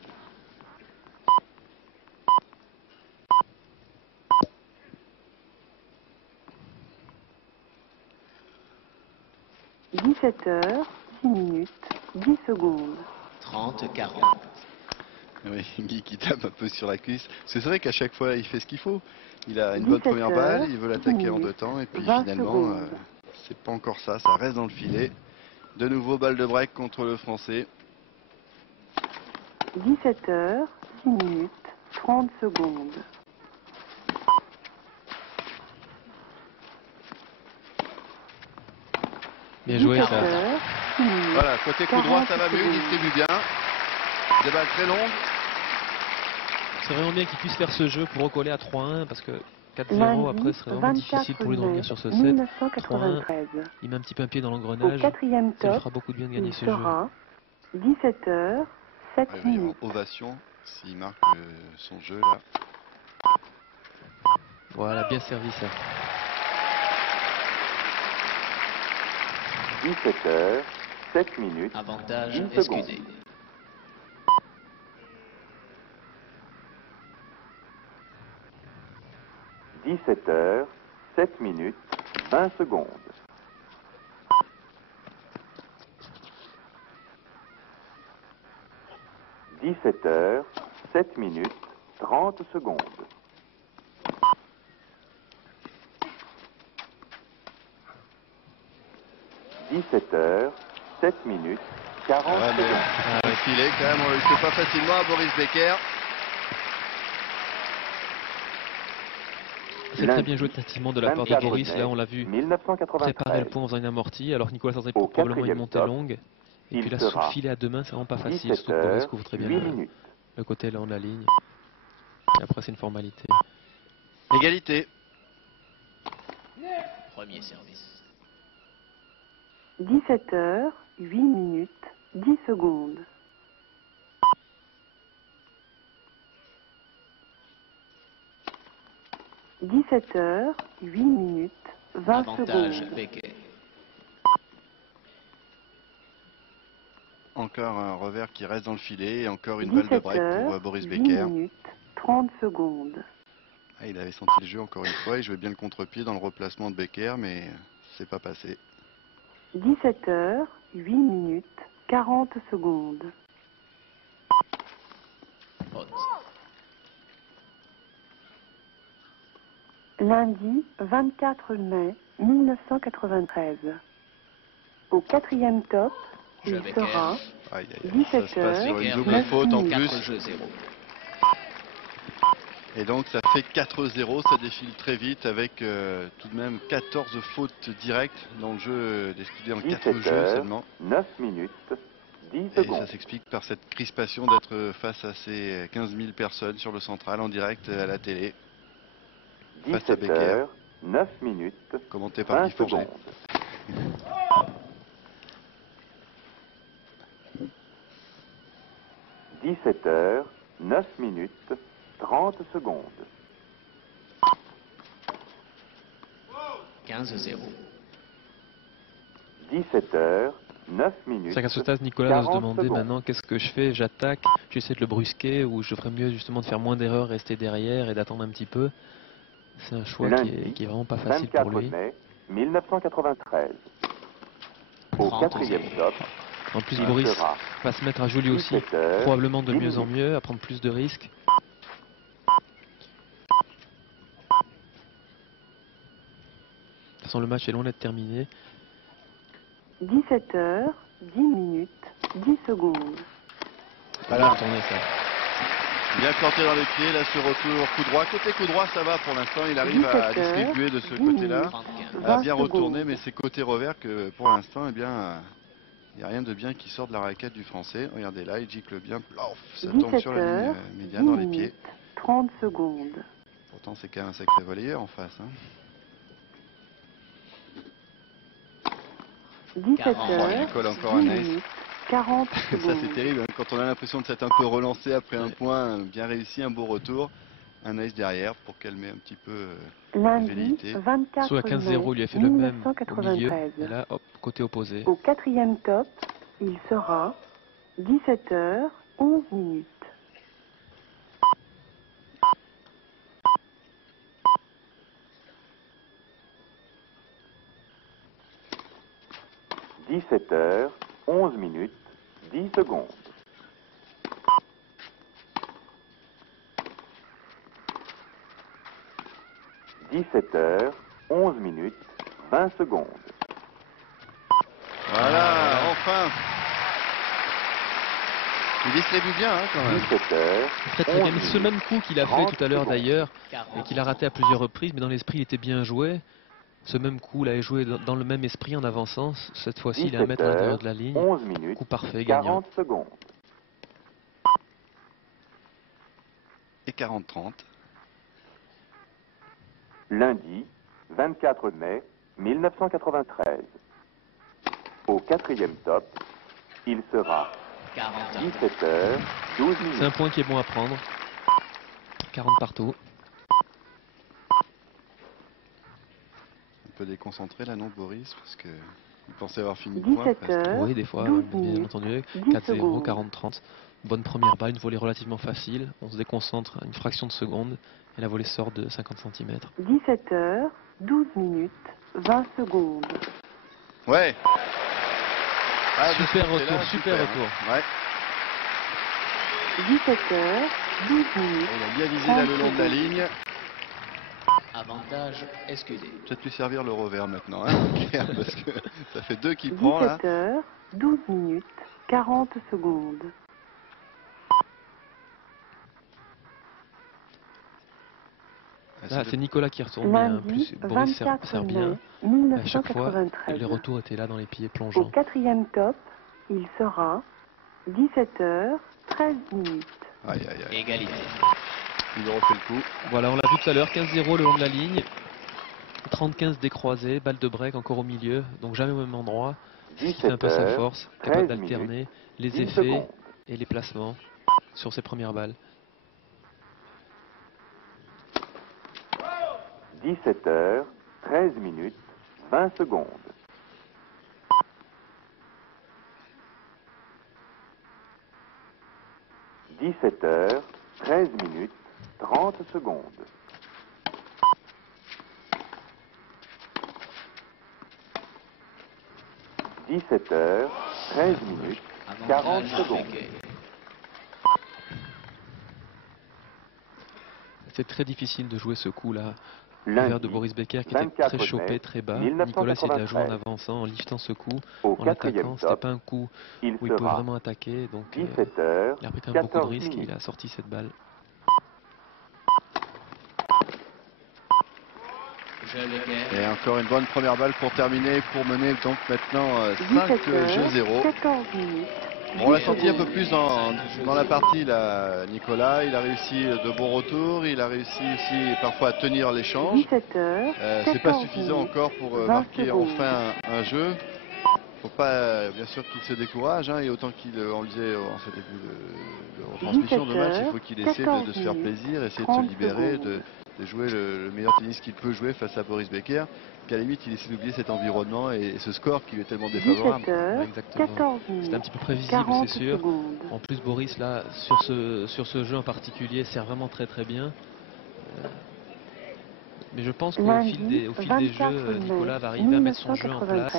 « 17h, 6 minutes, 10 secondes. » 30, 40. Oui, Guy qui tape un peu sur la cuisse. C'est vrai qu'à chaque fois, il fait ce qu'il faut. Il a une bonne première balle, il veut l'attaquer en 2 temps, et puis finalement, c'est pas encore ça, ça reste dans le filet. De nouveau, balle de break contre le Français. 17h, 6 minutes, 30 secondes. Bien joué, ça. Voilà, côté coup droit, ça va mieux, il distribue bien. Des balles très longues. C'est vraiment bien qu'il puisse faire ce jeu pour recoller à 3-1 parce que 4-0 après ce serait vraiment difficile pour lui de revenir sur ce set. 3-1, il met un petit peu un pied dans l'engrenage. Ça lui fera beaucoup de bien de gagner ce jeu. 17h, 7 Il va y avoir minutes. ovation s'il marque son jeu là. Voilà, bien servi ça. 17h, 7 minutes, Avantage 10 secondes. escudé. 17h, 7 minutes, 20 secondes. 17h, 7 minutes, 30 secondes. 17h, 7 minutes, 40 secondes. Le filet quand même, on le fait pas facilement à Boris Becker. C'est très bien joué tactiquement de la part de Boris. Là, on l'a vu préparer le point en faisant une amortie. Alors Nicolas Sarkozy probablement une montée longue. Et puis là, sous le filet à 2 mains, c'est vraiment pas facile. Surtout que Boris couvre très bien le côté là, on la ligne. Et après, c'est une formalité. Égalité. Premier service. 17h, 8 minutes, 10 secondes. 17h, 8 minutes, 20 Avantage secondes. Becker. Encore un revers qui reste dans le filet et encore une balle de break pour Boris 8 Becker. minutes, 30 secondes. Ah, il avait senti le jeu encore une fois, il jouait bien le contre-pied dans le replacement de Becker, mais c'est pas passé. 17h, 8 minutes, 40 secondes. Haute. Lundi 24 mai 1993. Au 4e top, il sera Aïe, aïe, aïe. Ça se passe sur une double faute en plus. 4-0. Et donc ça fait 4-0, ça défile très vite avec tout de même 14 fautes directes dans le jeu d'Escudé en 4 jeux seulement. 9 minutes, 10 Et secondes. ça s'explique par cette crispation d'être face à ces 15 000 personnes sur le central en direct à la télé. Face à Becker. 17h, 9 minutes, Commenté par 20 Guy Foglet. secondes. 17h, 9 minutes, 30 secondes. 15-0. 17h, 9 minutes. C'est qu'à ce stade, Nicolas va se 40 demander secondes. maintenant qu'est-ce que je fais, j'attaque, j'essaie de le brusquer ou je ferais mieux justement de faire moins d'erreurs, rester derrière et d'attendre un petit peu. C'est un choix qui est vraiment pas facile pour 24 lui. mai 1993. Au 4e top, En plus, il Boris sera va se mettre à jouer lui aussi, 17h, probablement de 10 mieux en minutes. mieux, à prendre plus de risques. De toute façon, le match est loin d'être terminé. 17h, 10 minutes, 10 secondes. Voilà. Tourner, ça. Bien planté dans les pieds, là ce retour coup droit. Côté coup droit ça va pour l'instant, il arrive à 17 heures, distribuer de ce 10 côté-là. minutes, À 20 bien retourner, secondes. mais c'est côté revers que pour l'instant, eh bien, il n'y a rien de bien qui sort de la raquette du Français. Regardez là, il gicle bien, plouf, ça tombe sur la ligne 17h, médiane 10 dans les pieds. minutes, 30 secondes. Pourtant c'est quand même un sacré volleyeur en face. Hein. 17h, il colle encore 10 un ace. minutes, 40 Ça secondes. c'est terrible, hein, quand on a l'impression de s'être un peu relancé après un point bien réussi, un beau retour. un ace derrière pour calmer un petit peu Lundi, les velléités. 24 Soit à 15-0, il lui a fait le même au milieu. Et là, hop, côté opposé. Au quatrième top, il sera 17h11. 17h11, 10 secondes. 17h11, 20 secondes. Voilà, enfin. Il distribue bien hein, quand même. 17h. Très très bien. Mais ce même coup qu'il a fait tout à l'heure d'ailleurs, et qu'il a raté à plusieurs reprises, mais dans l'esprit il était bien joué. Ce même coup, il a joué dans le même esprit en avançant. Cette fois-ci, il est à mettre à l'intérieur de la ligne. 11 Coup parfait, 40 gagnant. secondes. Et 40-30. Lundi, 24 mai 1993. Au quatrième top, il sera 17h12. C'est un point qui est bon à prendre. 40 partout. Un peu déconcentré là, non, Boris, parce que il pensait avoir fini le 17 point. heures. Oui, des fois, 12 bien minutes, entendu. 10 4-0, secondes. 40-30. Bonne première balle, une volée relativement facile. On se déconcentre à une fraction de seconde. Et la volée sort de 50 cm. 17h12, 20 secondes. Ouais. Ah, de Super ce côté-là, retour, super hein. retour. Ouais. 17h12. Il a bien visé là le long de la ligne. Avantage SQD. Peut-être lui servir le revers maintenant, hein, Pierre, parce que ça fait 2 qu'il prend là. 17h12, 40 secondes. Là, c'est Nicolas qui retourne bien. Lundi, Plus Boris 24 sert bien. mai À chaque fois, 1993. les retours étaient là dans les pieds Au plongeants. quatrième top, il sera 17h13. Aïe, aïe, aïe. Égalité. Il lui refait le coup. Voilà, on l'a vu tout à l'heure, 15-0 le long de la ligne. 30-15 décroisé, balle de break encore au milieu, donc jamais au même endroit. Ce qui fait un peu sa force, capable d'alterner les 10 effets secondes. et les placements sur ses premières balles. 17h13, 20 secondes. 17h13, 30 secondes. 17h13, 40 secondes. C'est très difficile de jouer ce coup-là. Le Lundi, verre de Boris Becker qui était 24 très chopé, mai très bas. 1993. Nicolas essayait de la jouer en avançant, en liftant ce coup, Au en quatrième l'attaquant. C'était top, pas un coup il où il pouvait sera vraiment attaquer. Donc 17h, il a pris quand même beaucoup de 14 risques et minutes. il a sorti cette balle. Et encore une bonne première balle pour terminer, pour mener donc maintenant 5 jeux 0. 14 minutes. On l'a senti un peu plus dans la partie là, Nicolas. Il a réussi de bons retours, il a réussi aussi parfois à tenir l'échange. 17h. C'est pas suffisant encore pour marquer enfin un jeu. Faut pas bien sûr qu'il se décourage hein, et autant on le disait en ce début de retransmission de match, il faut qu'il essaie de se faire plaisir, essayer de se libérer, de jouer le meilleur tennis qu'il peut jouer face à Boris Becker, qu'à la limite il essaie d'oublier cet environnement et ce score qui lui est tellement défavorable. 17h. Exactement. 14 minutes. C'était un petit peu prévisible, c'est sûr. En plus, Boris, là, sur ce jeu en particulier, sert vraiment très très bien. Mais je pense qu'au fil des jeux, Nicolas va arriver à mettre son jeu en place,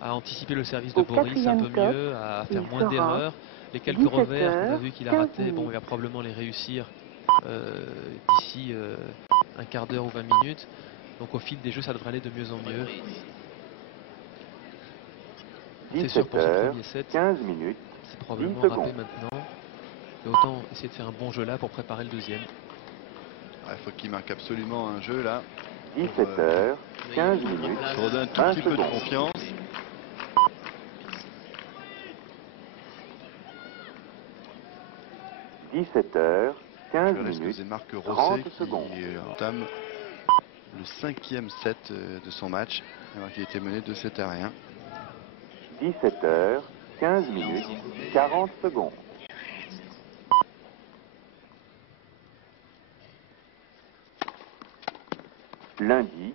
à anticiper le service de Boris un peu mieux, à faire moins d'erreurs. Les quelques revers qu'on a vu qu'il a ratés, bon, il va probablement les réussir d'ici un quart d'heure ou 20 minutes. Donc au fil des jeux, ça devrait aller de mieux en mieux. C'est sûr pour ce premier set, 15 minutes, c'est probablement 10 râpé secondes. maintenant. Mais autant essayer de faire un bon jeu là pour préparer le deuxième. Il faut qu'il marque absolument un jeu là. 17h, 15 Se minutes, redonne un tout 20 petit peu de secondes. confiance. 17h, 15 Le reste minutes, c'est Marc 30 Rosset secondes. qui entame le 5e set de son match, alors qu'il était mené 2-7-1. 17h, 15 minutes, 40 secondes. Lundi,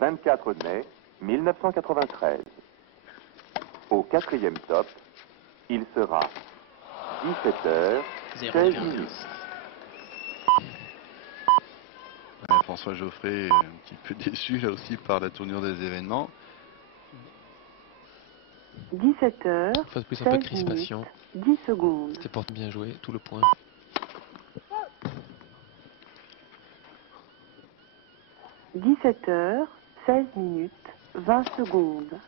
24 mai 1993. Au quatrième top, il sera 17h16 minutes. Ouais, François Geoffrey est un petit peu déçu là aussi par la tournure des événements. 17h, Une fois de plus, un peu de crispation. 10 secondes. C'était pour bien jouer, tout le point. 17h, 16 minutes, 20 secondes.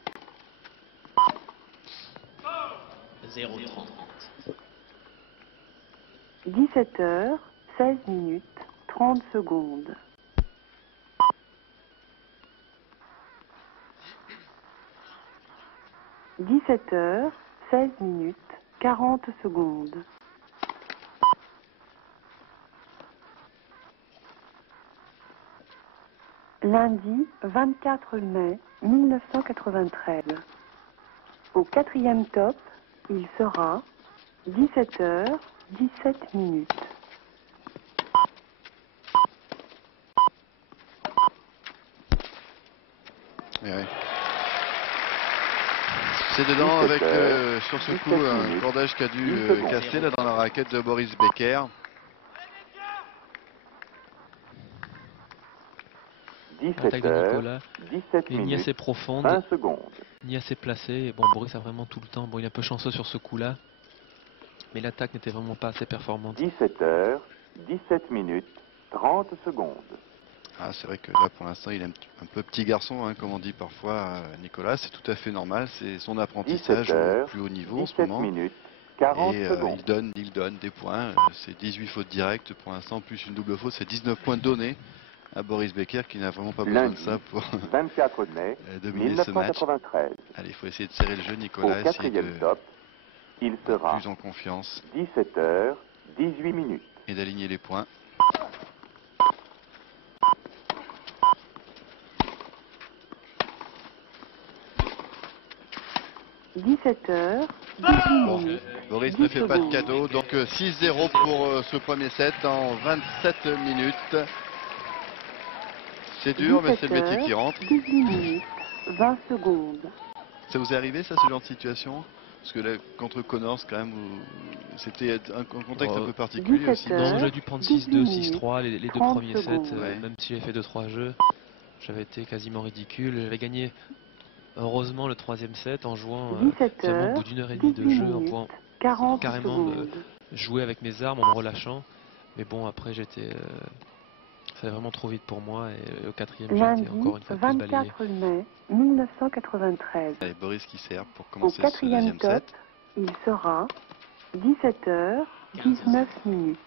0,30. 17h, 16 minutes, 30 secondes. 17h, 16 minutes, 40 secondes. Lundi 24 mai 1993. Au quatrième top, il sera 17h, 17 minutes. Et ouais. C'est dedans avec sur ce coup un cordage qui a dû casser là dans la raquette de Boris Becker. 17h, 17 ni minutes, assez profonde, 20 secondes. ni assez placée. Et bon, Boris a vraiment tout le temps. Bon, il est un peu chanceux sur ce coup-là, mais l'attaque n'était vraiment pas assez performante. 17h, 17 minutes, 30 secondes. Ah, c'est vrai que là pour l'instant il est un peu petit garçon, hein, comme on dit parfois Nicolas. C'est tout à fait normal. C'est son apprentissage 17h, au plus haut niveau en ce 17 moment. minutes, 40 Et secondes. il donne des points. C'est 18 fautes directes pour l'instant, plus une double faute. C'est 19 points donnés à Boris Becker qui n'a vraiment pas besoin de ça pour 24 mai dominer ce match. 1993. Allez, il faut essayer de serrer le jeu, Au Nicolas. Essayer quatrième de top, il sera plus en confiance 17h, 18 minutes. et d'aligner les points. – 17h, 18 Bon, minutes. Boris 10 ne fait pas de secondes. cadeau, donc 6-0 pour ce premier set en 27 minutes. C'est dur, mais c'est le métier qui rentre. 18 minutes, 20 secondes. Ça vous est arrivé, ça, ce genre de situation? Parce que là, contre Connors, quand même, c'était un contexte un peu particulier aussi. Non, j'ai dû prendre 6-2, 6-3 les deux premiers sets, secondes. même si j'ai fait 2-3 jeux. J'avais été quasiment ridicule. J'avais gagné, heureusement, le troisième set en jouant seulement au bout d'une heure et demie de jeu, en pouvant carrément jouer avec mes armes, en me relâchant. Mais bon, après, j'étais... ça allait vraiment trop vite pour moi et au quatrième, j'ai été encore une fois plus balayé. 24 mai 1993. Allez, Boris qui sert pour Au commencer ce quatrième deuxième top, set. il sera 17h, 19 minutes.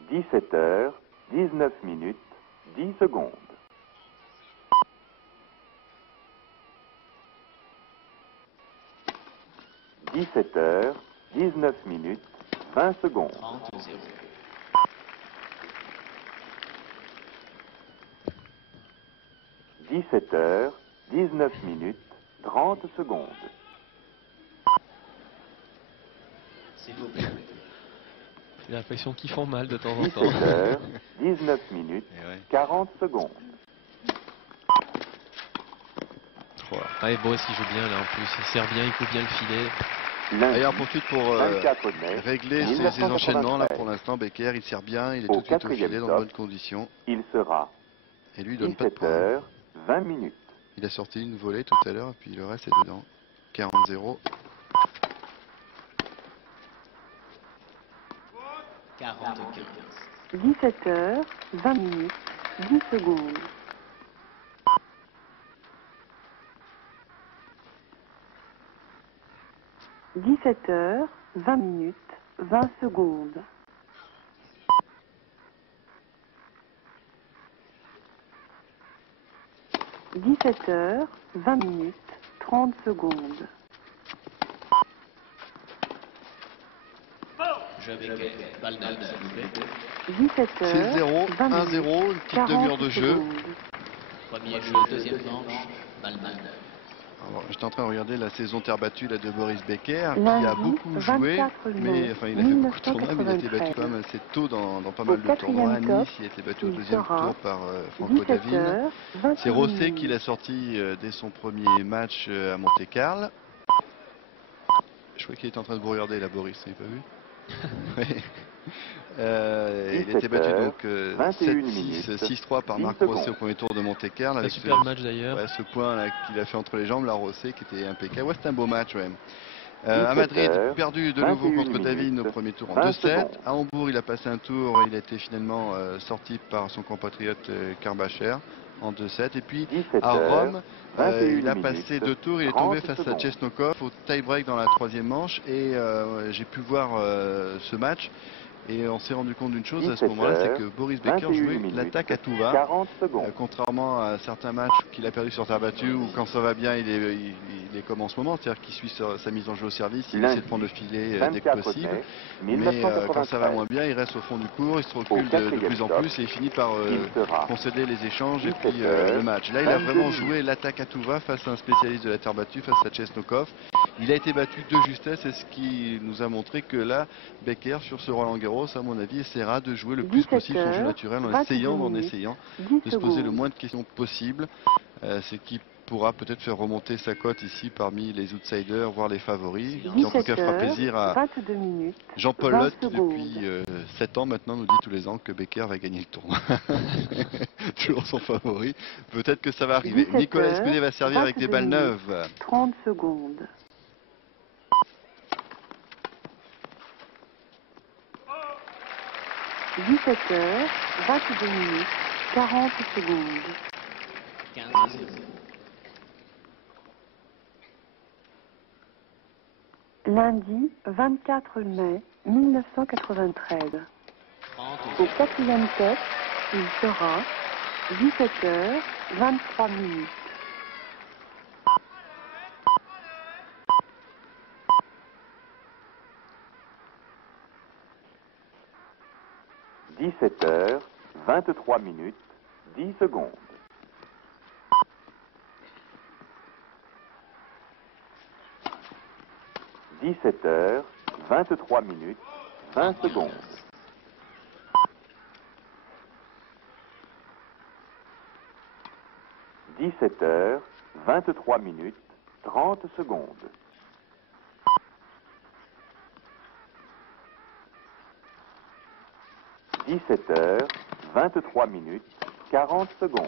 – 17h, 19 minutes, 10 secondes. 17h, 19 minutes, 20 secondes. 30-0. 17h, 19 minutes, 30 secondes. S'il vous plaît. J'ai l'impression qu'ils font mal de temps en temps. 17h, 19 minutes, Et ouais. 40 secondes. Ouais, Boris il joue bien là en plus, il sert bien, il coupe bien le filet. Et on profite pour 24 mai, régler ses enchaînements. Là, pour l'instant, Becker, il sert bien, il est tout de suite au filet, dans de bonnes conditions. Il sera Et lui, il donne pas de points. 17h, 20 minutes. Il a sorti une volée tout à l'heure, et puis le reste est dedans. 40-0. 45. 17h, 20 minutes, 10 secondes. 17h, 20 minutes, 20 secondes. 17h, 20 minutes, 30 secondes. Je vais avec Balnal, s'il vous plaît. 17h, 6-0, 1-0, une petite demi-heure de jeu. secondes. Premier jeu, deuxième manche, Balnal. J'étais en train de regarder la saison terre battue là, de Boris Becker, qui a beaucoup joué, mais enfin, il a fait beaucoup de tournois, mais il a été battu quand même assez tôt dans pas mal de tournois. À Nice, il a été battu au deuxième tour par Franco Davine. C'est Rosset qui l'a sorti dès son premier match à Monte-Carlo. Je crois qu'il était en train de vous regarder là, Boris, vous n'avez pas vu? Il a été battu donc 7-6, 6-3 par Marc Rosset au premier tour de Monte-Carlo. Un super match d'ailleurs. Ce point là qu'il a fait entre les jambes, la Rosset, qui était impeccable. Ouais, c'était un beau match, ouais. À Madrid, perdu de nouveau contre Davine au premier tour en 2-7. À Hambourg, il a passé un tour, il a été finalement sorti par son compatriote Karbacher en 2-7. Et puis à Rome, il a passé 2 tours, il est tombé face à Chesnokov au tie-break dans la 3e manche. Et j'ai pu voir ce match. Et on s'est rendu compte d'une chose à ce moment-là, c'est que Boris Becker jouait l'attaque à tout va. Contrairement à certains matchs qu'il a perdu sur terre battue, où quand ça va bien, il est comme en ce moment, c'est-à-dire qu'il suit sa mise en jeu au service, il essaie de prendre le filet dès que possible. Mais quand ça va moins bien, il reste au fond du court, il se recule de plus en plus et il finit par concéder les échanges et puis le match. Là, il a vraiment joué l'attaque à tout va face à un spécialiste de la terre battue, face à Chesnokov. Il a été battu de justesse, et ce qui nous a montré que là, Becker, sur ce Roland Garros, à mon avis, essaiera de jouer le plus possible son jeu naturel en essayant de se poser le moins de questions possible. Ce qui pourra peut-être faire remonter sa cote ici parmi les outsiders, voire les favoris. Qui en tout cas fera plaisir à Jean-Paul Lotte qui depuis 7 ans maintenant nous dit tous les ans que Becker va gagner le tournoi. Toujours son favori. Peut-être que ça va arriver. Nicolas Escudé va servir avec des balles neuves. 30 secondes. 17h, 22 minutes, 40 secondes. 15-0. Lundi 24 mai 1993. Au 4e test, il sera 17h, 23 minutes. « 17h, 23 minutes, 10 secondes. 17h, 23 minutes, 20 secondes. 17h, 23 minutes, 30 secondes. 17h, 23 minutes, 40 secondes.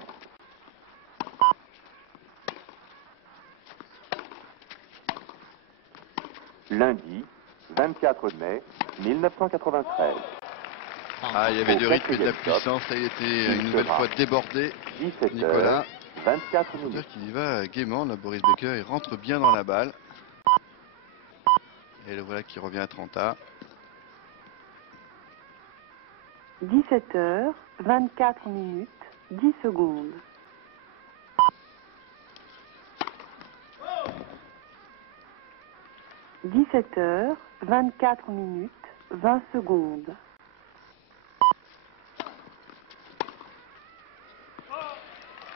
Lundi, 24 mai, 1993. Ah, il y avait du rythme et de la puissance, ça a été une nouvelle fois débordé. Nicolas, 24 il faut minutes. dire qu'il y va gaiement, là, Boris Becker, il rentre bien dans la balle. Et le voilà qui revient à 30A. 17h, 24 minutes, 10 secondes. 17h, 24 minutes, 20 secondes.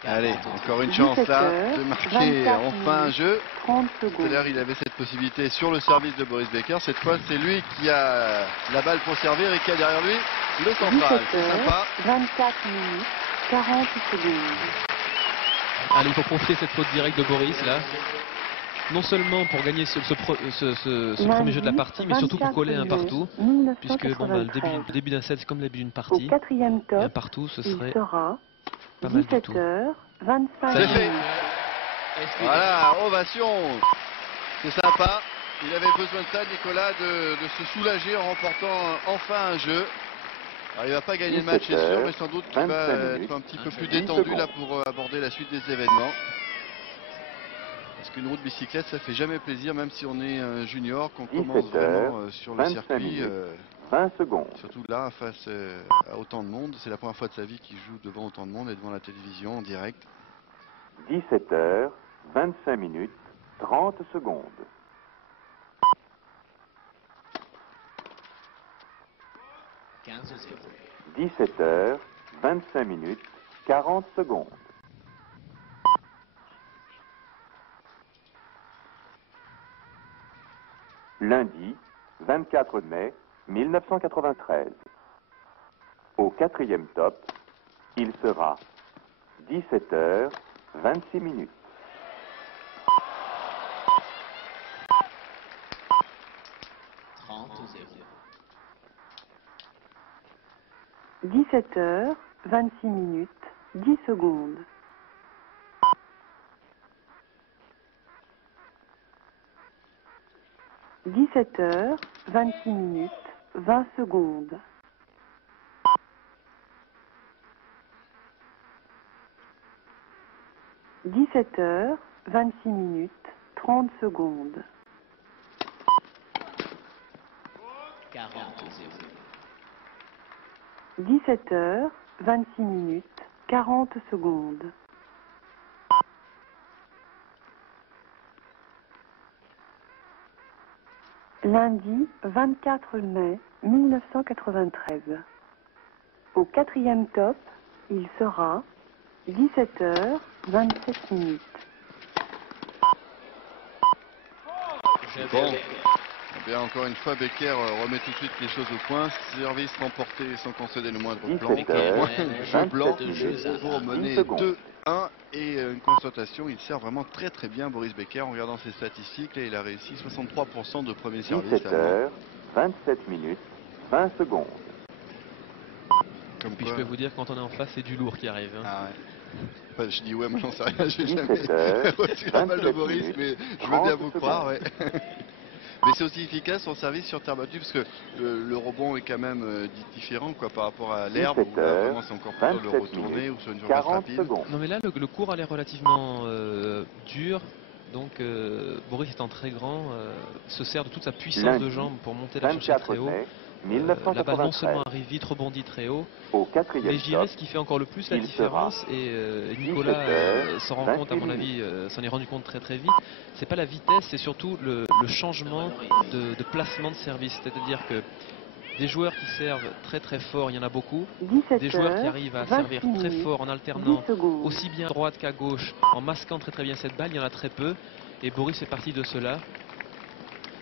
Allez, encore une chance là de marquer enfin un jeu. 30 Tout à secondes. l'heure, il avait cette possibilité sur le service de Boris Becker. Cette fois, c'est lui qui a la balle pour servir et qui a derrière lui le central. C'est 17h, sympa. 24 minutes, 40 secondes. Allez, il faut profiter de cette faute directe de Boris là. Non seulement pour gagner ce premier jeu de la partie, mais surtout pour coller un partout. Puisque bon, bah, le début d'un set, c'est comme le début d'une Au partie. 4e Et un top, partout, ce il serait sera pas mal du tout. 17h, 25 C'est fait. minutes. Voilà, ovation. C'est sympa. Il avait besoin de ça, Nicolas, de se soulager en remportant enfin un jeu. Alors, il va pas gagner le match, c'est sûr, mais sans doute qu'il va 25 être un petit peu plus détendu là pour aborder la suite des événements. Parce qu'une route bicyclette, ça fait jamais plaisir, même si on est un junior, qu'on commence 17h, vraiment sur le 25 circuit. minutes. 20 secondes. Surtout là, face à autant de monde. C'est la première fois de sa vie qu'il joue devant autant de monde et devant la télévision en direct. 17h, 25 minutes, 30 secondes. 15-0. 17h, 25 minutes, 40 secondes. Lundi, 24 mai 1993. Au 4e top, il sera 17h26. 17h26, 10 secondes. 17h26, 20 secondes. 17h26, 30 secondes. 17h26, 40 secondes. Lundi 24 mai 1993. Au 4e top, il sera 17h27. Bon. Eh bien, encore une fois, Becker remet tout de suite les choses au point. Service remporté sans concéder le moindre plan. Jeu blanc pour mener 2-1 et une constatation. Il sert vraiment très très bien Boris Becker en regardant ses statistiques. Là, il a réussi 63% de premier service. 17h27, 20 secondes. Comme puis je peux vous dire, quand on est en face, c'est du lourd qui arrive. Hein. Ah ouais. Enfin, je dis ouais, moi j'en sais rien, j'ai jamais reçu la balle de Boris, mais je veux bien vous croire. Ouais. Mais c'est aussi efficace son service sur terre battue parce que le rebond est quand même différent quoi, par rapport à l'herbe où là, vraiment c'est encore plus dur de le retourner ou sur une surface rapide. Non mais là le cours a l'air relativement dur. Donc Boris étant très grand, se sert de toute sa puissance de jambe pour monter la chercher très haut. La balle non seulement arrive vite, rebondit très haut, mais je dirais ce qui fait encore le plus la différence, et Nicolas s'en rend compte, à mon avis, s'en est rendu compte très très vite, c'est pas la vitesse, c'est surtout le changement de placement de service. C'est-à-dire que des joueurs qui servent très très fort, il y en a beaucoup. Des joueurs qui arrivent à servir très fort en alternant aussi bien à droite qu'à gauche, en masquant très très bien cette balle, il y en a très peu. Et Boris fait partie de cela.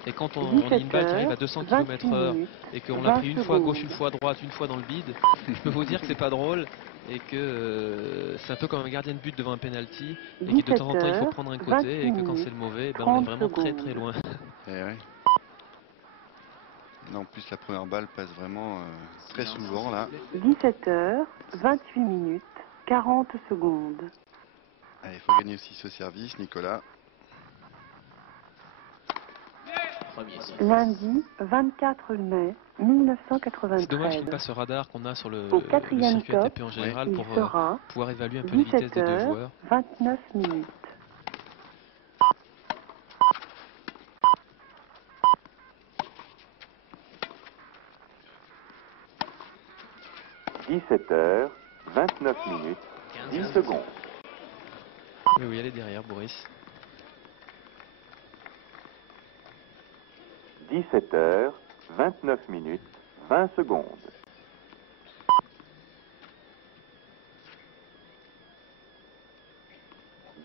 Et quand on a une balle qui arrive à 200 km/h et qu'on l'a pris une fois à gauche, une fois à droite, une fois dans le bide, je peux vous dire que c'est pas drôle et que c'est un peu comme un gardien de but devant un penalty et que de temps en temps il faut prendre un côté et que quand c'est le mauvais, ben, on est vraiment très très loin. Et ouais. Là, en plus la première balle passe vraiment très souvent là. 17h28, 40 secondes. Allez, il faut gagner aussi ce service, Nicolas. Lundi 24 mai 1993. C'est dommage qu'il n'y ait pas ce radar qu'on a sur le circuit ATP en général pour pouvoir évaluer un peu les vitesses des deux joueurs. 29 minutes. 17h29, 10 secondes. Mais oui, elle est derrière, Boris. 17h29, 20 secondes.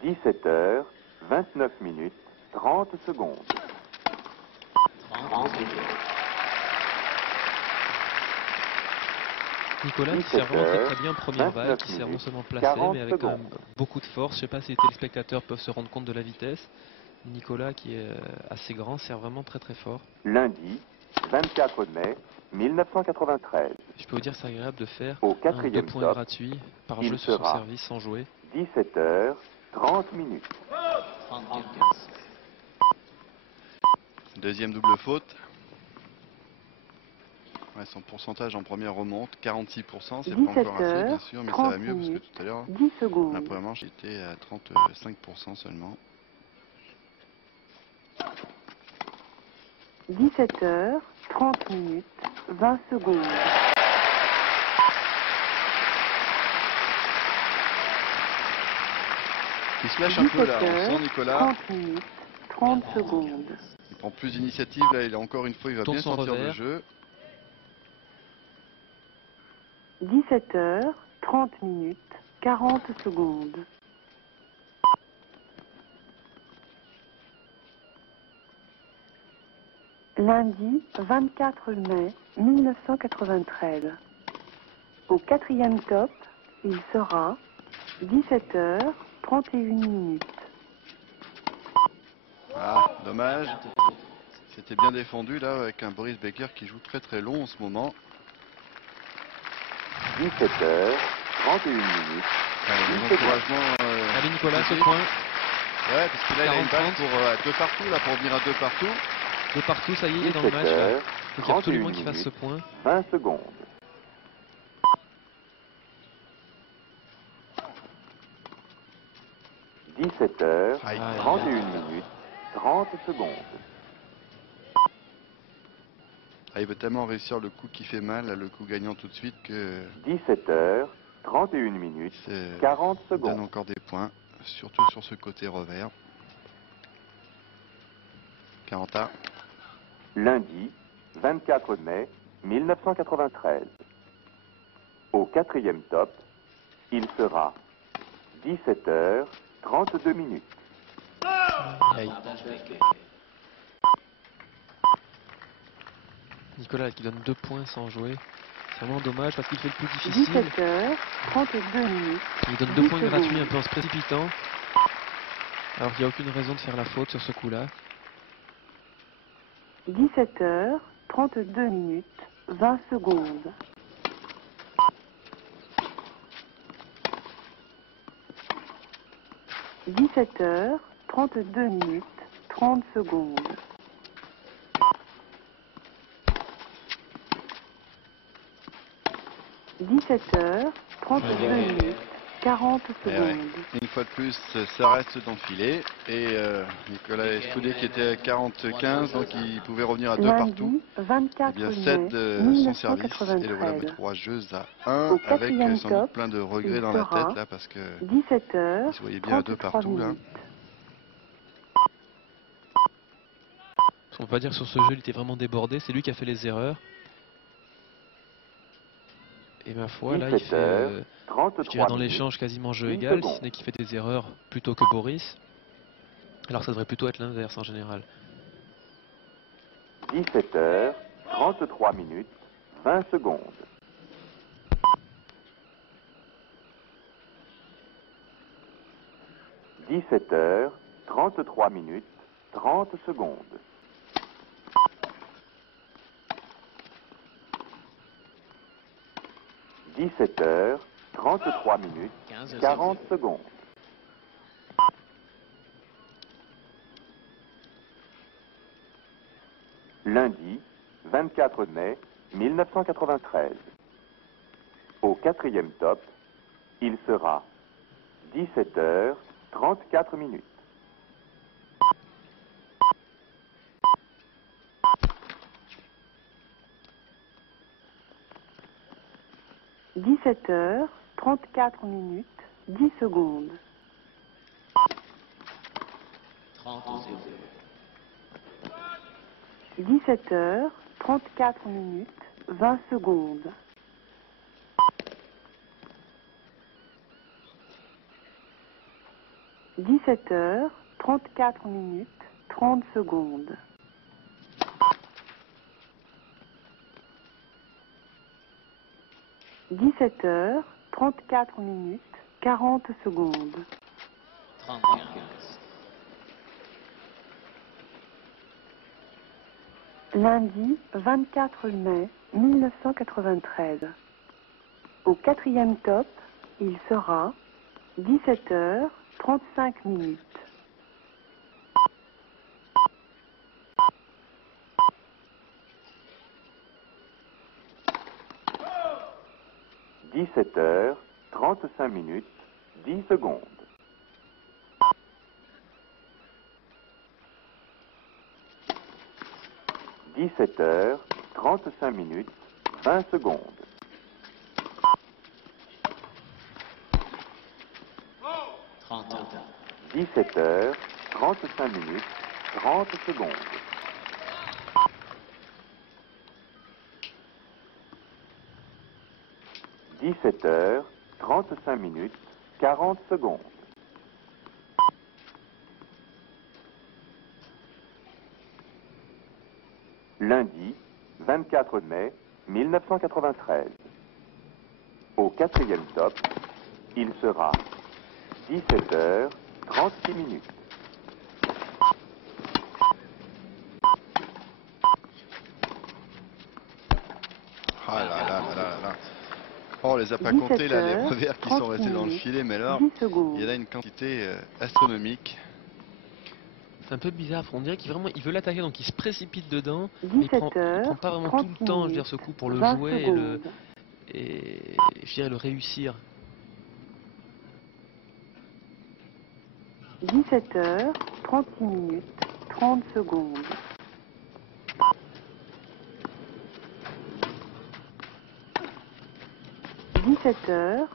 17h29, 30 secondes. Nicolas qui sert vraiment très très bien première balle, qui sert non seulement placé mais avec quand même beaucoup de force. Je ne sais pas si les téléspectateurs peuvent se rendre compte de la vitesse. Nicolas qui est assez grand sert vraiment très très fort. Lundi 24 mai 1993. Je peux vous dire que c'est agréable de faire au un 2 points gratuits par jeu sur son service sans jouer. 17h30. Deuxième double faute. Ouais, son pourcentage en première remonte, 46%, c'est pas encore assez bien sûr, mais ça va mieux parce que tout à l'heure, la première manche était à 35% seulement. 17h30, 20 secondes. Il se lâche un peu là, on sent Nicolas. 30 secondes. Il prend plus d'initiative, là il a encore une fois, il va bien sortir le jeu. 17h30, 40 secondes. Lundi 24 mai 1993. Au 4e top, il sera 17h31. Ah, dommage. C'était bien défendu là avec un Boris Becker qui joue très très long en ce moment. 17h31. Allez, bon encouragement. Allez Nicolas, ce point. Ouais, parce que là il a une balle pour 2 partout, là pour venir à 2 partout. 2 partout, ça y est, il est dans le match là. Il faut qu'il y ait absolument qu'il fasse ce point. 20 secondes. 17h31. 30 secondes. Ah, il veut tellement réussir le coup qui fait mal, là, le coup gagnant tout de suite que 17h31. 40 donne secondes. encore des points, surtout sur ce côté revers. 40A. Lundi 24 mai 1993. Au 4e top, il sera 17h32. Aïe. Nicolas qui donne 2 points sans jouer. C'est vraiment dommage parce qu'il fait le plus difficile. 17h32. Il donne 2 points gratuits un peu en se précipitant. Alors qu'il n'y a aucune raison de faire la faute sur ce coup-là. 17h32. 20 secondes. 17h32. 30 secondes. 17h32. 40 secondes. Une fois de plus, ça reste dans le filet. Et Nicolas Escudé qui était à 40-15, donc il pouvait revenir à 2 partout. 24 Eh bien, mai cède son service et le voilà mettre 3 jeux à 1 avec sans doute plein de regrets dans la tête là parce que 17h. il se voyait bien à 2 partout là. On peut pas dire que sur ce jeu il était vraiment débordé, c'est lui qui a fait les erreurs. Et ma foi là il fait je dirais dans l'échange quasiment jeu égal, si ce n'est qu'il fait des erreurs plutôt que Boris. Alors ça devrait plutôt être l'inverse en général. 17h33. 20 secondes. 17h33. 30 secondes. 17h33. 40 secondes. Lundi 24 mai 1993. Au 4e top, il sera 17h34. 17h34. 10 secondes. 17h34. 20 secondes. 17h34. 30 secondes. 17h34. 40 secondes. 35. Lundi 24 mai 1993. Au 4e top, il sera 17h35. 17h35. 10 secondes. 17h35. 20 secondes. 17h35. 30 secondes. 17h35. 40 secondes. 17h35. lundi 24 mai 1993. Au quatrième top, il sera 17h36 minutes. Ah là là là là là. Oh, on les a pas comptés là, les revers qui sont restés dans le filet, mais alors, il y en a une quantité astronomique. C'est un peu bizarre, on dirait qu'il il veut l'attaquer, donc il se précipite dedans. Il prend pas vraiment tout le temps, je veux dire, ce coup pour le jouer et je dirais le réussir. 17h36 minutes 30 secondes. 17h36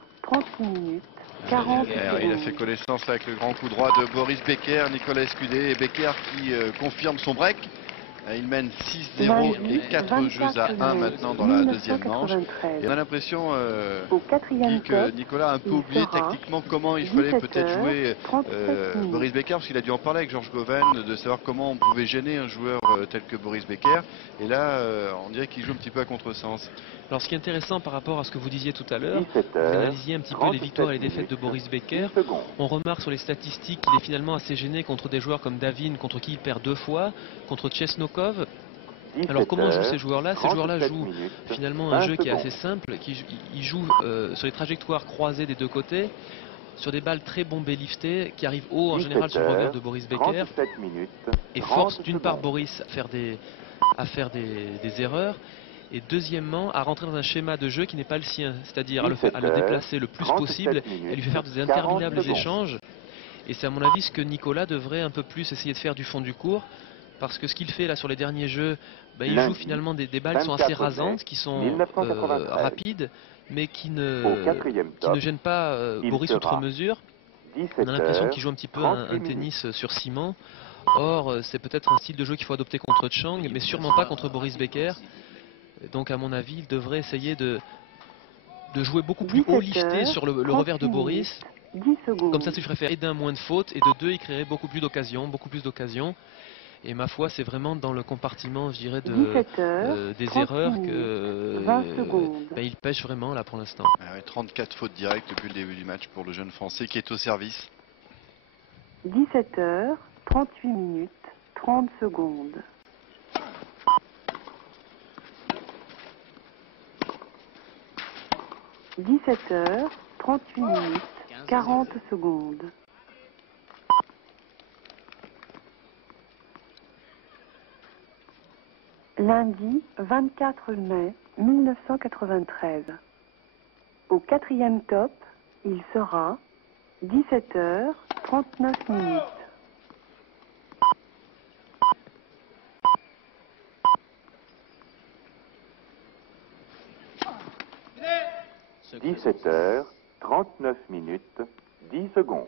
minutes 40 secondes. Il a fait connaissance avec le grand coup droit de Boris Becker, Nicolas Escudé, et Becker qui confirme son break. Il mène 6-0 et 4 jeux à 1 maintenant dans la deuxième manche. Et on a l'impression que Nicolas a un peu oublié tactiquement comment il fallait peut-être jouer Boris Becker, parce qu'il a dû en parler avec Georges Goven, de savoir comment on pouvait gêner un joueur tel que Boris Becker. Et là, on dirait qu'il joue un petit peu à contresens. Alors ce qui est intéressant par rapport à ce que vous disiez tout à l'heure, vous analysiez un petit peu les victoires et les défaites de Boris Becker. On remarque sur les statistiques qu'il est finalement assez gêné contre des joueurs comme Davin, contre qui il perd 2 fois, contre Chesnokov. Alors comment jouent ces joueurs-là? Ces joueurs-là jouent finalement un jeu qui est assez simple, ils jouent sur les trajectoires croisées des deux côtés, sur des balles très bombées liftées, qui arrivent haut en général sur le revers de Boris Becker, et force d'une part Boris à faire des erreurs, et deuxièmement à rentrer dans un schéma de jeu qui n'est pas le sien, c'est-à-dire à le déplacer le plus possible et lui faire des interminables échanges. Et c'est à mon avis ce que Nicolas devrait un peu plus essayer de faire du fond du cours, parce que ce qu'il fait là sur les derniers jeux, il joue finalement des balles qui sont assez rasantes, qui sont rapides, mais qui ne gênent pas Boris outre mesure. On a l'impression qu'il joue un petit peu un tennis sur ciment. Or, c'est peut-être un style de jeu qu'il faut adopter contre Chang, mais sûrement pas contre Boris Becker. Donc à mon avis, il devrait essayer de jouer beaucoup plus haut lifté sur le revers de Boris. Comme ça, ça lui ferait faire et d'un moins de fautes, et de deux, il créerait beaucoup plus d'occasions. Et ma foi, c'est vraiment dans le compartiment, je dirais, des erreurs que il pêche vraiment là pour l'instant. 34 fautes directes depuis le début du match pour le jeune Français qui est au service. 17h38 minutes 30 secondes. 17h38 minutes 40 secondes. Lundi 24 mai 1993. Au quatrième top, il sera 17h39 minutes. 17h39 minutes 10 secondes.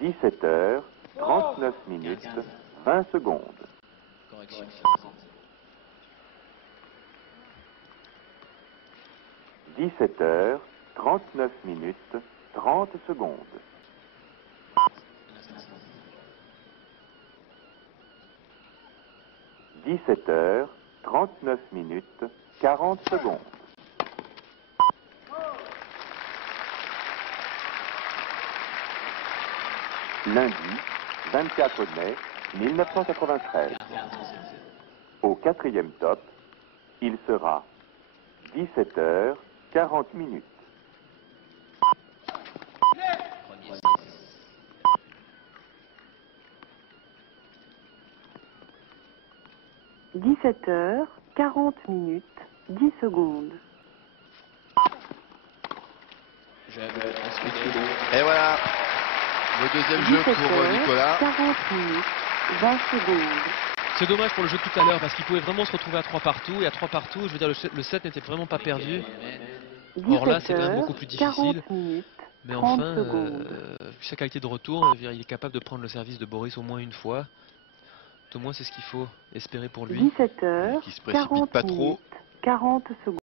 17h39 minutes 20 secondes. Correction. 17h39 minutes 30 secondes. 17h39 minutes 40 secondes. Lundi 24 mai 1993. Au quatrième top, il sera 17h40 minutes. 17h40 minutes 10 secondes. Et voilà, le deuxième jeu pour Nicolas. 40 minutes 20 secondes. C'est dommage pour le jeu de tout à l'heure parce qu'il pouvait vraiment se retrouver à 3 partout. Et à 3 partout, je veux dire, le set n'était vraiment pas perdu. Or là, c'est quand même beaucoup plus difficile. Mais enfin, vu sa qualité de retour, il est capable de prendre le service de Boris au moins une fois. Au moins, c'est ce qu'il faut espérer pour lui. 17h, Qui se précipite pas trop. 40 secondes.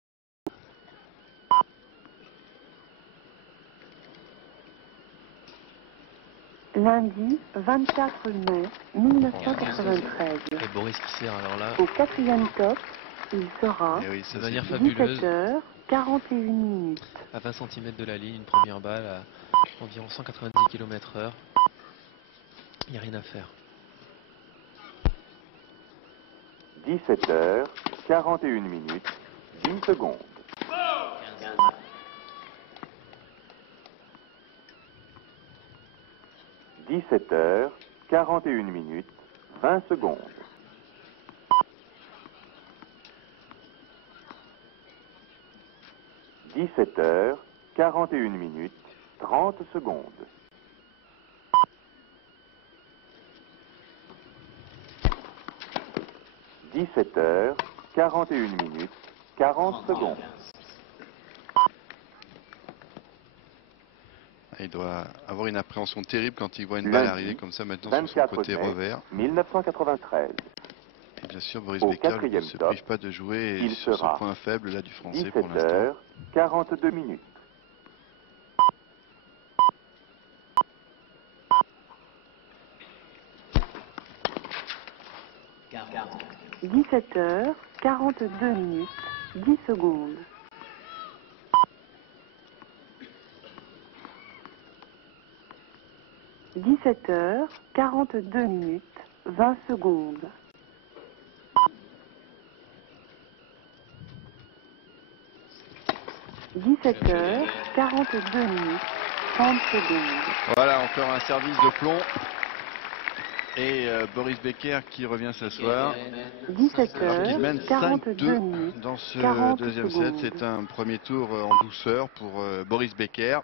Lundi 24 mai 1993. Et Boris qui sert alors là. Au 4e top, il sera Et oui, ça, de manière c'est fabuleuse. 17h41 minutes. À 20 cm de la ligne, une première balle à environ 190 km/h. Il n'y a rien à faire. 17h41 minutes, 10 secondes. 17h41 minutes, 20 secondes. 17h41 minutes, 30 secondes. 17h41 minutes, 40 secondes. Il doit avoir une appréhension terrible quand il voit une balle arriver comme ça maintenant sur son côté revers. 1993. Et bien sûr, Boris Becker ne se prive pas de jouer sur ce point faible là du français pour l'instant. 17h42 minutes. 17h42 minutes, 10 secondes. 17h42 minutes, 20 secondes. 17h42 minutes, 30 secondes. Voilà, encore un service de plomb. Et Boris Becker qui revient s'asseoir. 17h42 minutes, dans ce 40 deuxième secondes. set. C'est un premier tour en douceur pour Boris Becker.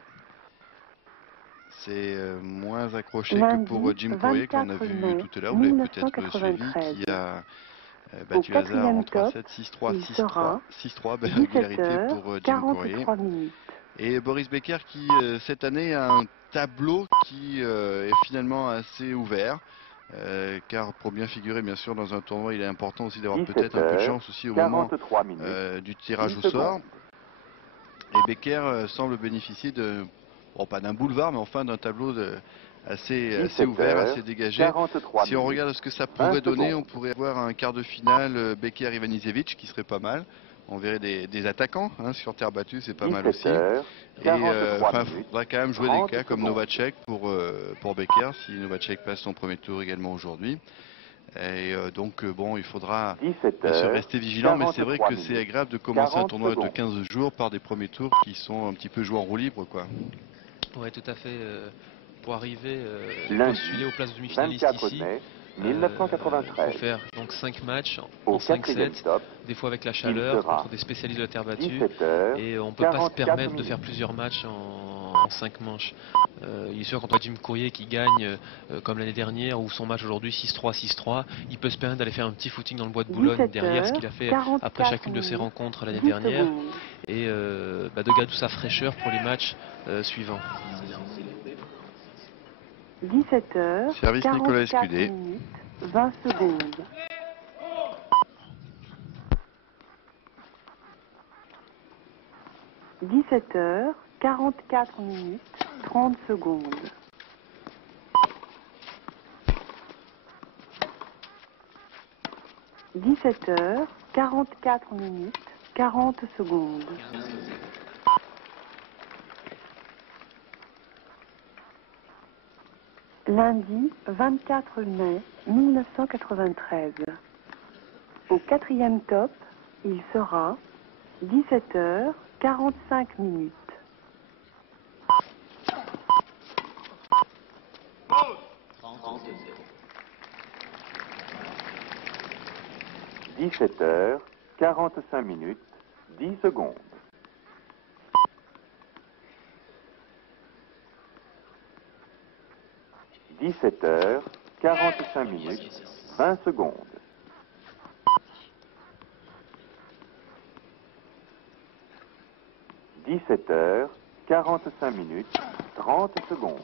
C'est moins accroché que pour Jim Courier qu'on a vu tout à l'heure. Vous l'avez peut-être suivi, qui a battu Hazard en 3-7, 6-3, 6-3. 6-3, belle régularité pour Jim Courier. Et Boris Becker qui cette année a un tableau qui est finalement assez ouvert. Car pour bien figurer bien sûr dans un tournoi, il est important aussi d'avoir peut-être un peu de chance aussi au moment du tirage au sort. Et Becker semble bénéficier de, bon, pas d'un boulevard, mais enfin d'un tableau assez ouvert, assez dégagé. Si on regarde ce que ça pourrait donner, on pourrait avoir un quart de finale Becker-Ivanisevic qui serait pas mal. On verrait des attaquants sur terre battue, c'est pas mal aussi. Et il faudra quand même jouer des cas comme Novacek pour Becker, si Novacek passe son premier tour également aujourd'hui. Et donc bon, il faudra se rester vigilant, mais c'est vrai que c'est agréable de commencer un tournoi de 15 jours par des premiers tours qui sont un petit peu joués en roue libre, quoi. Ouais, tout à fait. Pour arriver et postuler aux places de demi-finalistes ici, il faut faire donc 5 matchs en 5 sets, des fois avec la chaleur, contre des spécialistes de la terre battue, et on ne peut pas se permettre de faire plusieurs matchs en 5 manches. Il est sûr quand on a Jim Courier qui gagne comme l'année dernière, ou son match aujourd'hui 6-3, 6-3, il peut se permettre d'aller faire un petit footing dans le bois de Boulogne derrière, ce qu'il a fait après chacune de ses rencontres l'année dernière, et de garder sa fraîcheur pour les matchs suivants. 17h, Service Nicolas Escudé. minutes, 20 secondes. 17h44 minutes, 30 secondes. 17h44 minutes, 40 secondes. 'Lundi 24 mai 1993. Au 4e top, il sera 17h45 minutes. 17h45 minutes, 10 secondes. 17h45 minutes, 20 secondes. 17h45 minutes, 30 secondes.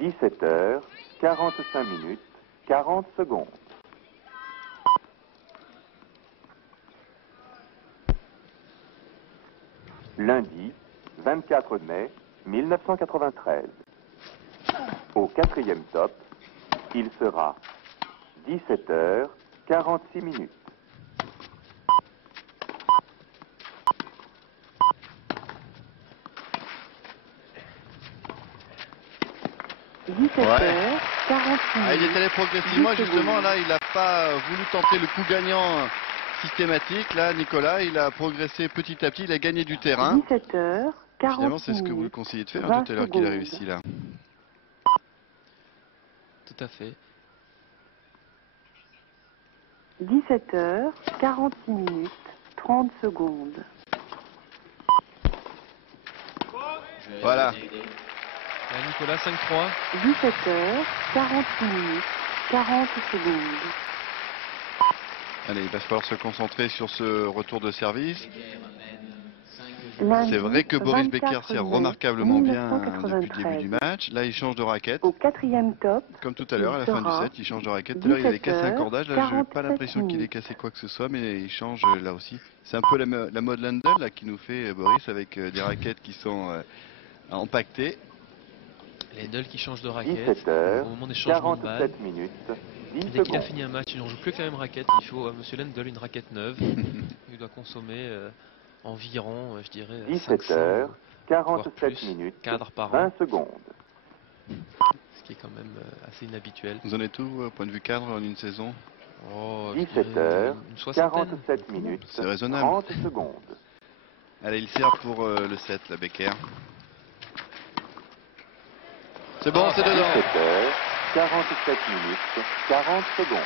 17h45 minutes, 40 secondes. 17h45 Lundi, 24 mai 1993. Au quatrième top, il sera 17h46. 17h46. Il est allé progressivement, justement, là, il n'a pas voulu tenter le coup gagnant systématique. Là, Nicolas, il a progressé petit à petit, il a gagné du terrain. 17h46. Finalement, c'est ce que vous le conseillez de faire tout à l'heure qu'il a réussi, là. Tout à fait. 17h46, 30 secondes. Voilà. Là, Nicolas, 5-3. 17h46, 40 secondes. Allez, il va falloir se concentrer sur ce retour de service. Lundi, C'est vrai que Boris Becker 24 sert mai remarquablement bien depuis 1993. le début du match. Là, il change de raquette. Au quatrième top, Comme tout à l'heure, à la fin du set, il change de raquette. Tout à l'heure, il avait cassé un cordage. Là, je n'ai pas 17h47 l'impression qu'il ait cassé quoi que ce soit, mais il change là aussi. C'est un peu la mode Lendl là, qui nous fait Boris avec des raquettes qui sont empaquetées. Lendl qui change de raquette au moment des changements de balle. 17h47. 10 Dès qu'il a secondes. fini un match, il n'en joue plus qu'à la même raquette. Il faut à Monsieur Lendl une raquette neuve. Il doit consommer environ, je dirais, 500 voire 17h47 plus cadres par 20 an, secondes. ce qui est quand même assez inhabituel. Vous en êtes où, au point de vue cadre, en une saison? Oh, je dirais une soixantaine. 17h47 C'est raisonnable. 30 secondes. Allez, il sert pour le set, la Becker. C'est bon, c'est dedans. 17h47 40 secondes.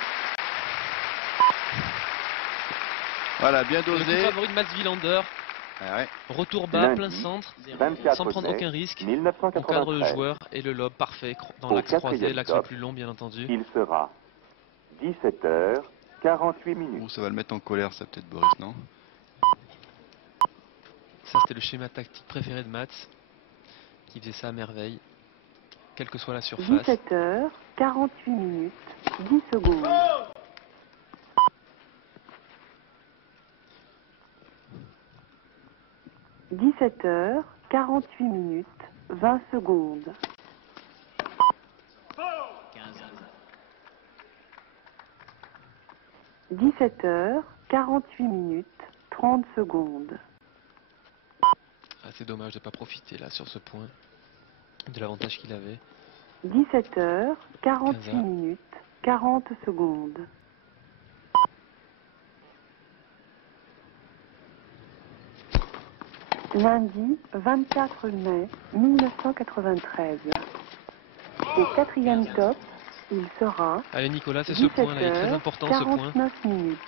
Voilà, bien Le coup dosé. favori de Mats Wilander. Ah ouais. Retour bas, Lundi, plein centre, 24 sans prendre mai aucun risque. 1993. On cadre le joueur et le lob parfait dans Au l'axe croisé, quatrième l'axe le top, plus long bien entendu. Il sera 17h48. Oh, ça va le mettre en colère, ça peut-être, Boris, non? Ça c'était le schéma tactique préféré de Mats, qui faisait ça à merveille, quelle que soit la surface. 17h48, 10 secondes. « 17h48, 20 secondes. 17h48, 30 secondes. Ah, c'est dommage de ne pas profiter là sur ce point de l'avantage qu'il avait. 17h48, 40 secondes. Lundi 24 mai 1993. Au quatrième top, il sera Allez Nicolas, c'est ce point là, il est très important ce point. 49 minutes.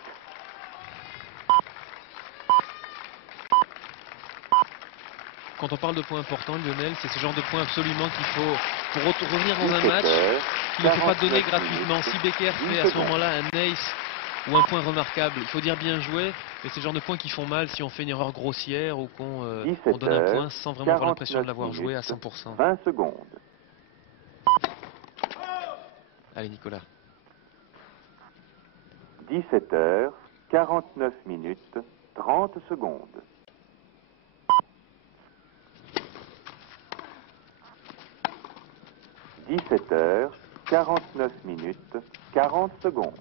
Quand on parle de points importants, Lionel, c'est ce genre de points absolument qu'il faut pour revenir dans un match, qu'il ne faut pas donner gratuitement. Si Becker fait à ce moment-là un ace ou un point remarquable, il faut dire bien joué, mais c'est le genre de points qui font mal si on fait une erreur grossière ou qu'on on donne un point sans vraiment avoir l'impression de l'avoir joué à 100%. 20 secondes. Allez Nicolas. 17h49 30 secondes. 17h49 40 secondes.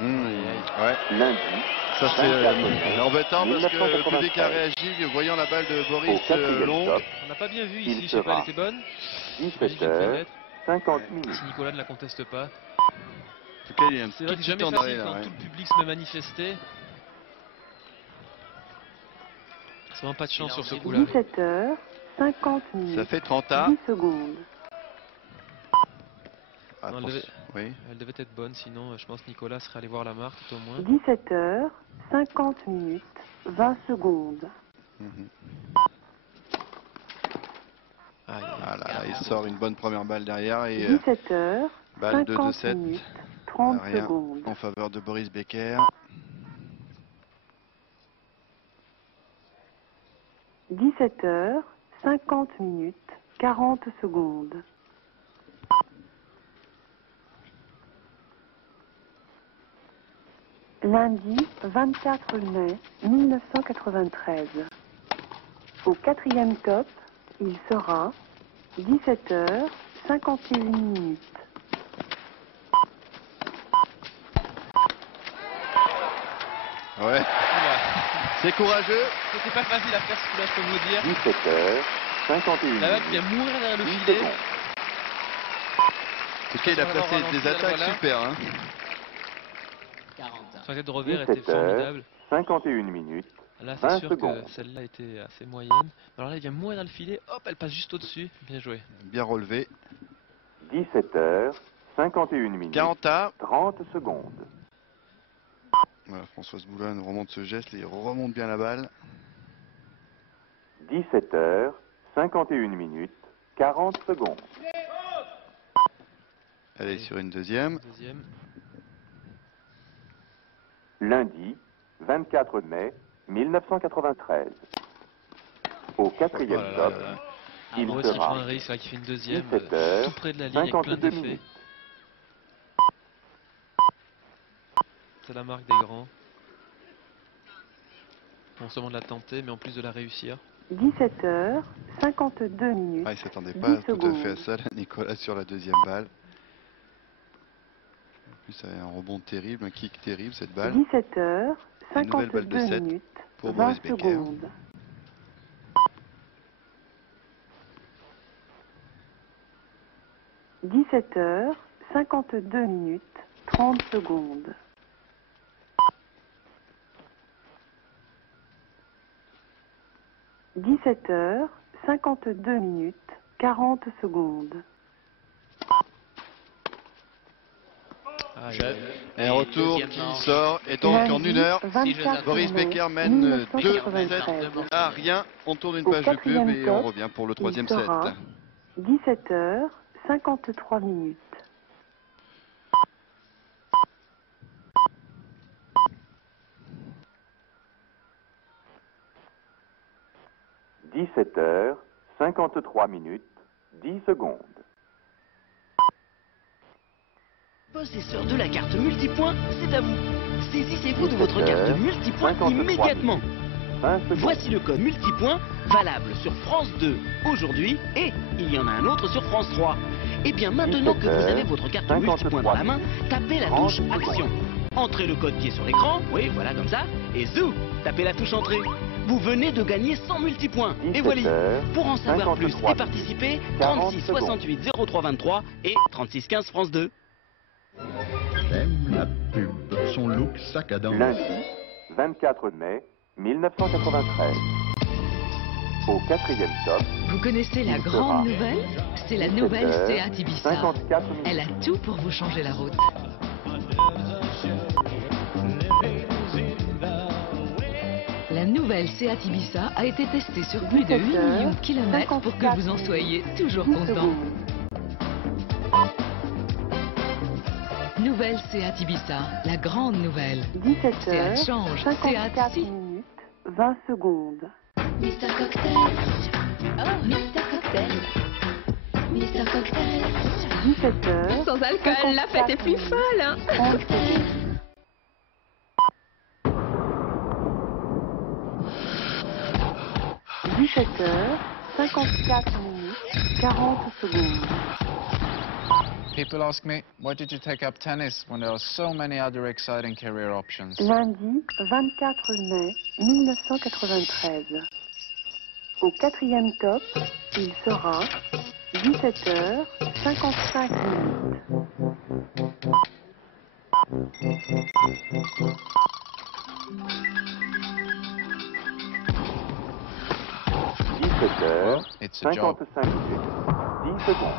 Ouais. Lundi, Ça c'est 24 mai embêtant parce que le 1993. public a réagi voyant la balle de Boris Au quatrième long. top, On n'a pas bien vu Il ici, je sais pas, sera elle était bonne. J'imagine qu'elle devait l'être. 17h50. Si Nicolas ne la conteste pas. En tout cas, il y a un C'est vrai que petit c'est jamais tendré, facile là, quand ouais. tout le public se met manifester. C'est vraiment pas de chance sur ce coup-là. 17h50 Ça fait 30 à. 10 secondes. Ah, Non, oui. Elle devait être bonne, sinon je pense que Nicolas serait allé voir la marque tout au moins. 17h50 20 secondes. Voilà, il sort une bonne première balle derrière et 17h balle de 50 2-7. 30 Rien secondes. en faveur de Boris Becker. 17h50 40 secondes. Lundi 24 mai 1993. Au 4e top, il sera 17h51. Ouais. C'est courageux. C'était pas facile à faire ce coup-là, je peux vous dire. 17h51. La vague vient mourir derrière le filet. En tout cas, il a placé des attaques super. Hein. 40. Son tête de revers était formidable. 51 minutes. Là, 20 c'est sûr secondes. que celle-là était assez moyenne. Alors là, il vient mourir dans le filet. Hop, elle passe juste au-dessus. Bien joué. Bien relevé. 17h51 minutes. 40 à. 30 secondes. Voilà, Françoise Boulogne remonte ce geste et il remonte bien la balle. 17h51 minutes. 40 secondes. Allez, sur une deuxième. Deuxième. Lundi 24 mai 1993. Au 4e top, il Aussi prend un sera risque là, qui fait une deuxième. 17h, Tout près de la ligne avec plein 52 d'effets. minutes. C'est la marque des grands. Non seulement de la tenter, mais en plus de la réussir. 17h52 minutes. Ah, il s'attendait pas 10 tout à fait à secondes. ça, là, Nicolas, sur la deuxième balle. En plus, ça a un rebond terrible, un kick terrible, cette balle. 17h52 balle de 7 minutes. pour 20 Boris Becker. secondes. 17h52 minutes. 30 secondes. 17h52 minutes. 40 secondes. Un retour qui sort, et donc en une heure, Boris Becker mène 2-7 à rien. On tourne une page de pub et on revient pour le troisième set. 17h53 minutes. « 17h53 minutes, 10 secondes. Possesseur de la carte multipoint, c'est à vous. Saisissez-vous de votre carte multipoint immédiatement. Voici le code multipoint valable sur France 2 aujourd'hui et il y en a un autre sur France 3. Et bien maintenant que vous avez votre carte multipoint dans la main, tapez la touche Action. Entrez le code qui est sur l'écran, oui voilà comme ça, et zou, tapez la touche Entrée. Vous venez de gagner 100 multipoints. Et voilà. Pour en savoir plus et participer, 36 68 03 23 et 36 15 France 2. J'aime la pub, son look sac à dents. Lundi 24 mai 1993. Au 4e top. Vous connaissez la grande nouvelle? C'est la nouvelle Seat Ibiza. 54 minutes. Elle a tout pour vous changer la route. La nouvelle Seat Ibiza a été testée sur plus de 8 millions de kilomètres pour que vous en soyez toujours content. Nouvelle Seat Ibiza, la grande nouvelle. 17h, Seat change, 54 Seat si. minutes, 20 secondes. Mr. Cocktail. Oh, Mr. Cocktail. Mr. Cocktail. 17h. Sans alcool, la fête est plus folle, hein. 30 secondes. 17h54 minutes, 40 secondes. People ask me, why did you take up tennis when there are so many other exciting career options? Lundi 24 mai 1993. Au 4e top, il sera 17h55 minutes. 17h55 minutes, 10 secondes.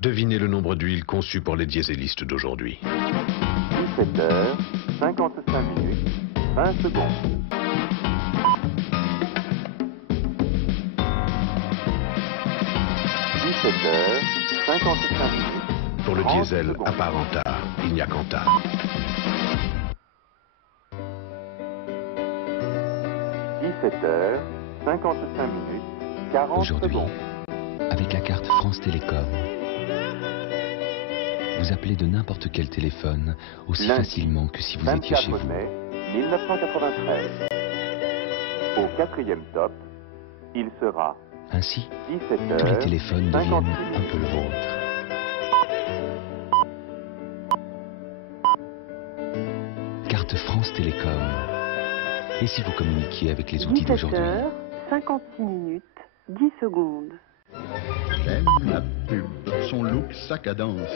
Devinez le nombre d'huiles conçues pour les dieselistes d'aujourd'hui. 17h55 minutes, 20 secondes. 17h55 minutes. Pour le 30 diesel secondes. apparenta, il n'y a qu'Anta. 17h55 minutes, 40 Aujourd'hui, secondes. avec la carte France Télécom, vous appelez de n'importe quel téléphone aussi facilement que si vous étiez chez vous. 24 mai 1993. Au 4e top, il sera Ainsi, 17 tous les heures, téléphones 58 deviennent un peu le vôtre. Carte France Télécom. Et si vous communiquiez avec les outils 17 d'aujourd'hui? heures, 56 minutes, 10 secondes. J'aime la pub, son look, sa cadence.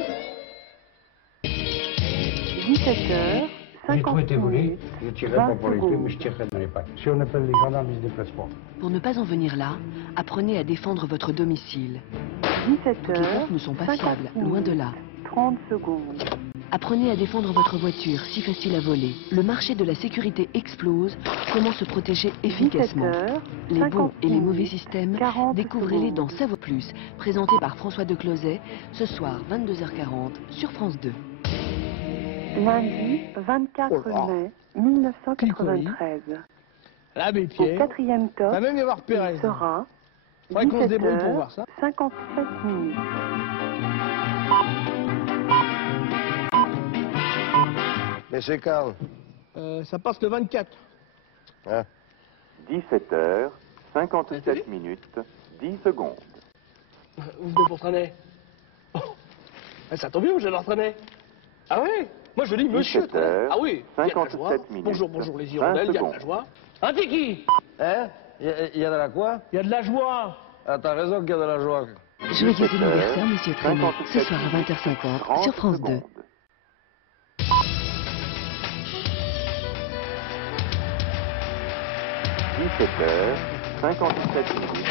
17 heures, J'ai trouvé 56 tes volets, minutes, je tirerai 20 pas pour les pubs, secondes. mais je tirerai dans les pattes. Si on appelle les gendarmes, ils se déplacent pas. Pour ne pas en venir là, apprenez à défendre votre domicile. 17 Toutes les heures, portes ne sont pas 56 fiables, loin de là. 30 secondes. Apprenez à défendre votre voiture, si facile à voler. Le marché de la sécurité explose. Comment se protéger efficacement? 17 heures, Les bons et les 56 mauvais systèmes, 40 découvrez-les secondes. dans Savoir Plus, présenté par François Decloset, ce soir 22h40 sur France 2. Lundi 24 mai 1993. Là, mes Au pieds. 4e top, Va même y avoir Pérez. il sera Faudrait qu'on se 17 débrouille pour heures, voir ça. 57 minutes. Mais c'est quand? Ça passe le 24. Hein? 17 heures, 57 minutes, 10 secondes. Vous venez pour traîner. Oh. Ça tombe bien, je vais l'entraîner. Ah oui? Moi je dis monsieur 17 traîner. heures, Ah oui, il y a de la 57 joie. minutes, Bonjour, bonjour les 20 hirondelles, il y a de la secondes. joie. Un tiki. Hein? Il y a de la quoi? Il y a de la joie. Ah, t'as raison qu'il y a de la joie. Joyeux 17 anniversaire, heures, Monsieur Traîneau, ce 57 soir à 20h50 30 sur France 2. secondes. 17 heures, 57 minutes,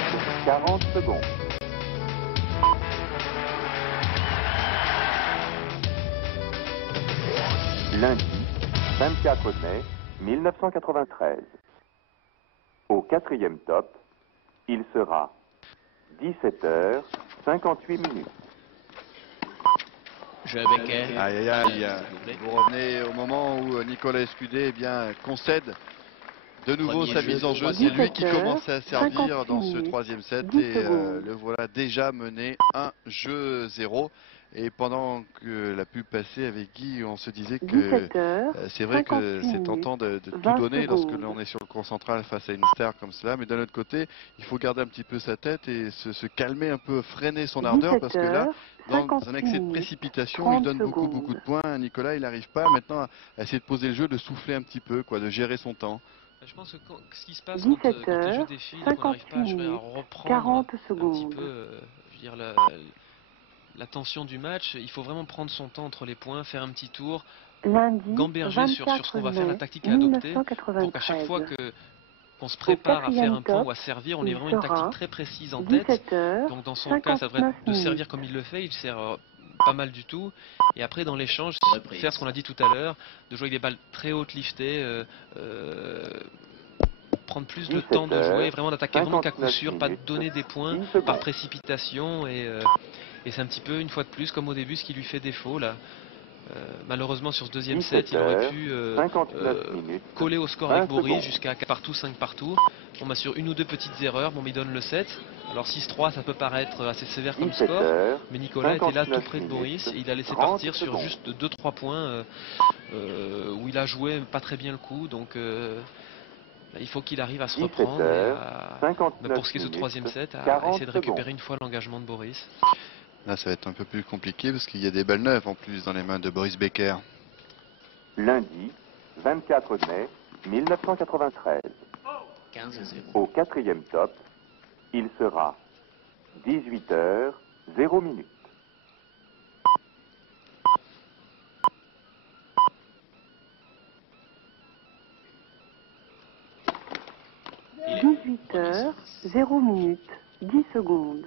40 secondes. Lundi 24 mai 1993. Au 4e top, il sera 17 heures, 58 minutes. Jeu à Becker. Aïe, aïe, aïe. Vous revenez au moment où Nicolas Escudé eh bien, concède de nouveau Premier sa jeu. mise en jeu. C'est lui qui 17 heures, commençait à servir dans ce 56 troisième set 10 et secondes. le voilà déjà mené 1-0. Et pendant que la pub passait avec Guy, on se disait que 17 heures, c'est vrai que 58 c'est tentant de tout 20 donner lorsque secondes. l'on est sur le court central face à une star comme cela. Mais d'un autre côté, il faut garder un petit peu sa tête et se calmer un peu, freiner son ardeur parce que là, dans un excès de précipitation, il donne beaucoup de points. Nicolas, il n'arrive pas maintenant à essayer de poser le jeu, de souffler un petit peu, quoi, de gérer son temps. Je pense que ce qui se passe 17 quand les jeux heures, défilent, qu'on n'arrive pas à 58 reprendre 40 un petit secondes. peu je veux dire, la tension du match, il faut vraiment prendre son temps entre les points, faire un petit tour, Lundi gamberger sur ce 24 qu'on va faire, la mai tactique à adopter, pour qu'à 1993. chaque fois qu'on se prépare à faire un point top, ou à servir, on ait il vraiment une sera tactique très précise en tête. 17 heures, Donc dans son cas, ça devrait être de 59 servir minutes. comme il le fait, il sert pas mal du tout. Et après dans l'échange, faire ce qu'on a dit tout à l'heure, de jouer avec des balles très hautes liftées, prendre plus de temps de jouer, vraiment d'attaquer vraiment qu'à coup sûr, pas de donner des points par précipitation et c'est un petit peu une fois de plus comme au début ce qui lui fait défaut là. Malheureusement sur ce deuxième set il aurait pu coller au score avec Boris jusqu'à 4 partout, 5 partout. On m'a sur une ou deux petites erreurs, bon mais il donne le set. Alors 6-3 ça peut paraître assez sévère comme score, mais Nicolas était là tout près de Boris et il a laissé partir sur juste 2-3 points où il a joué pas très bien le coup, donc il faut qu'il arrive à se reprendre et pour ce qui est de ce troisième set, à essayer de récupérer une fois l'engagement de Boris. Là, ça va être un peu plus compliqué parce qu'il y a des balles neuves en plus dans les mains de Boris Becker. Lundi 24 mai 1993. 15-0. Au 4e top, il sera 18 heures 0 minutes. Il est 18 heures, 0 minutes, 10 secondes.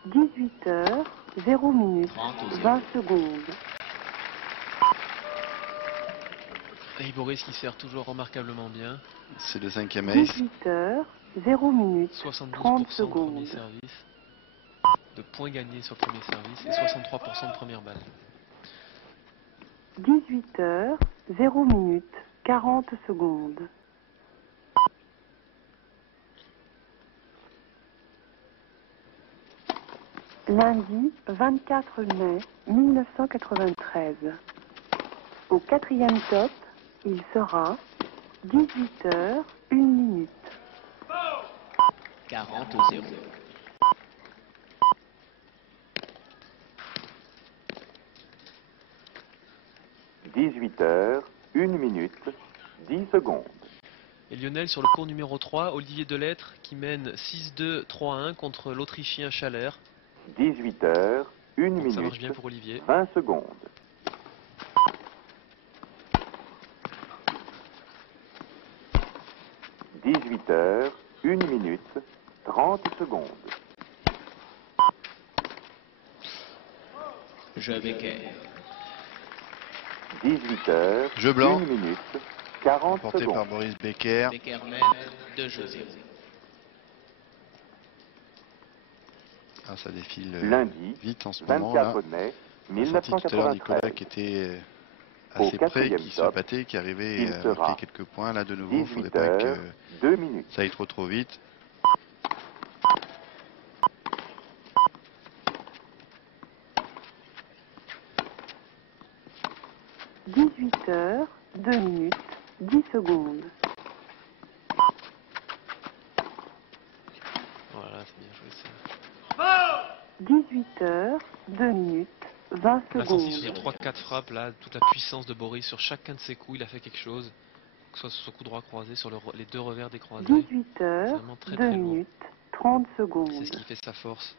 « 18 heures, 0 minutes, 20 secondes. Et Boris qui sert toujours remarquablement bien. C'est le 5e ace. 18 heures, 0 minutes, 30 72% de secondes. premier service, de points gagnés sur le premier service et 63% de première balle. 18 heures, 0 minutes, 40 secondes. Lundi 24 mai 1993. Au 4e top, il sera 18h 1 minute. 40-0. « 18h 1 minute 10 secondes. Et Lionel, sur le cours numéro 3, Olivier Delettre qui mène 6-2, 3-1 contre l'Autrichien Schaller. 18h 1 minute ça marche bien pour Olivier. 20 secondes. 18h 1 minute 30 secondes. Jeu Becker. 18h Jeu blanc. 1 minute 40 Porté secondes. par Boris Becker. Becker mène 2-0. Ah, ça défile Lundi, vite en ce moment là. 24 mai On a senti tout à l'heure 1993. Nicolas qui était assez près, qui se battait, qui arrivait à marquer quelques points. Là de nouveau, il ne faudrait pas que 2 minutes. ça aille trop vite. « 18h 2 minutes 10 secondes. » Voilà, c'est bien joué ça. 18h 2 minutes 20 Là, secondes. sur les 3-4 frappes, là, toute la puissance de Boris sur chacun de ses coups, il a fait quelque chose. Que ce soit sur son coup droit croisé, sur les deux revers des croisés. 18h Vraiment très 2 très lourd. minutes 30 secondes. C'est ce qui fait sa force.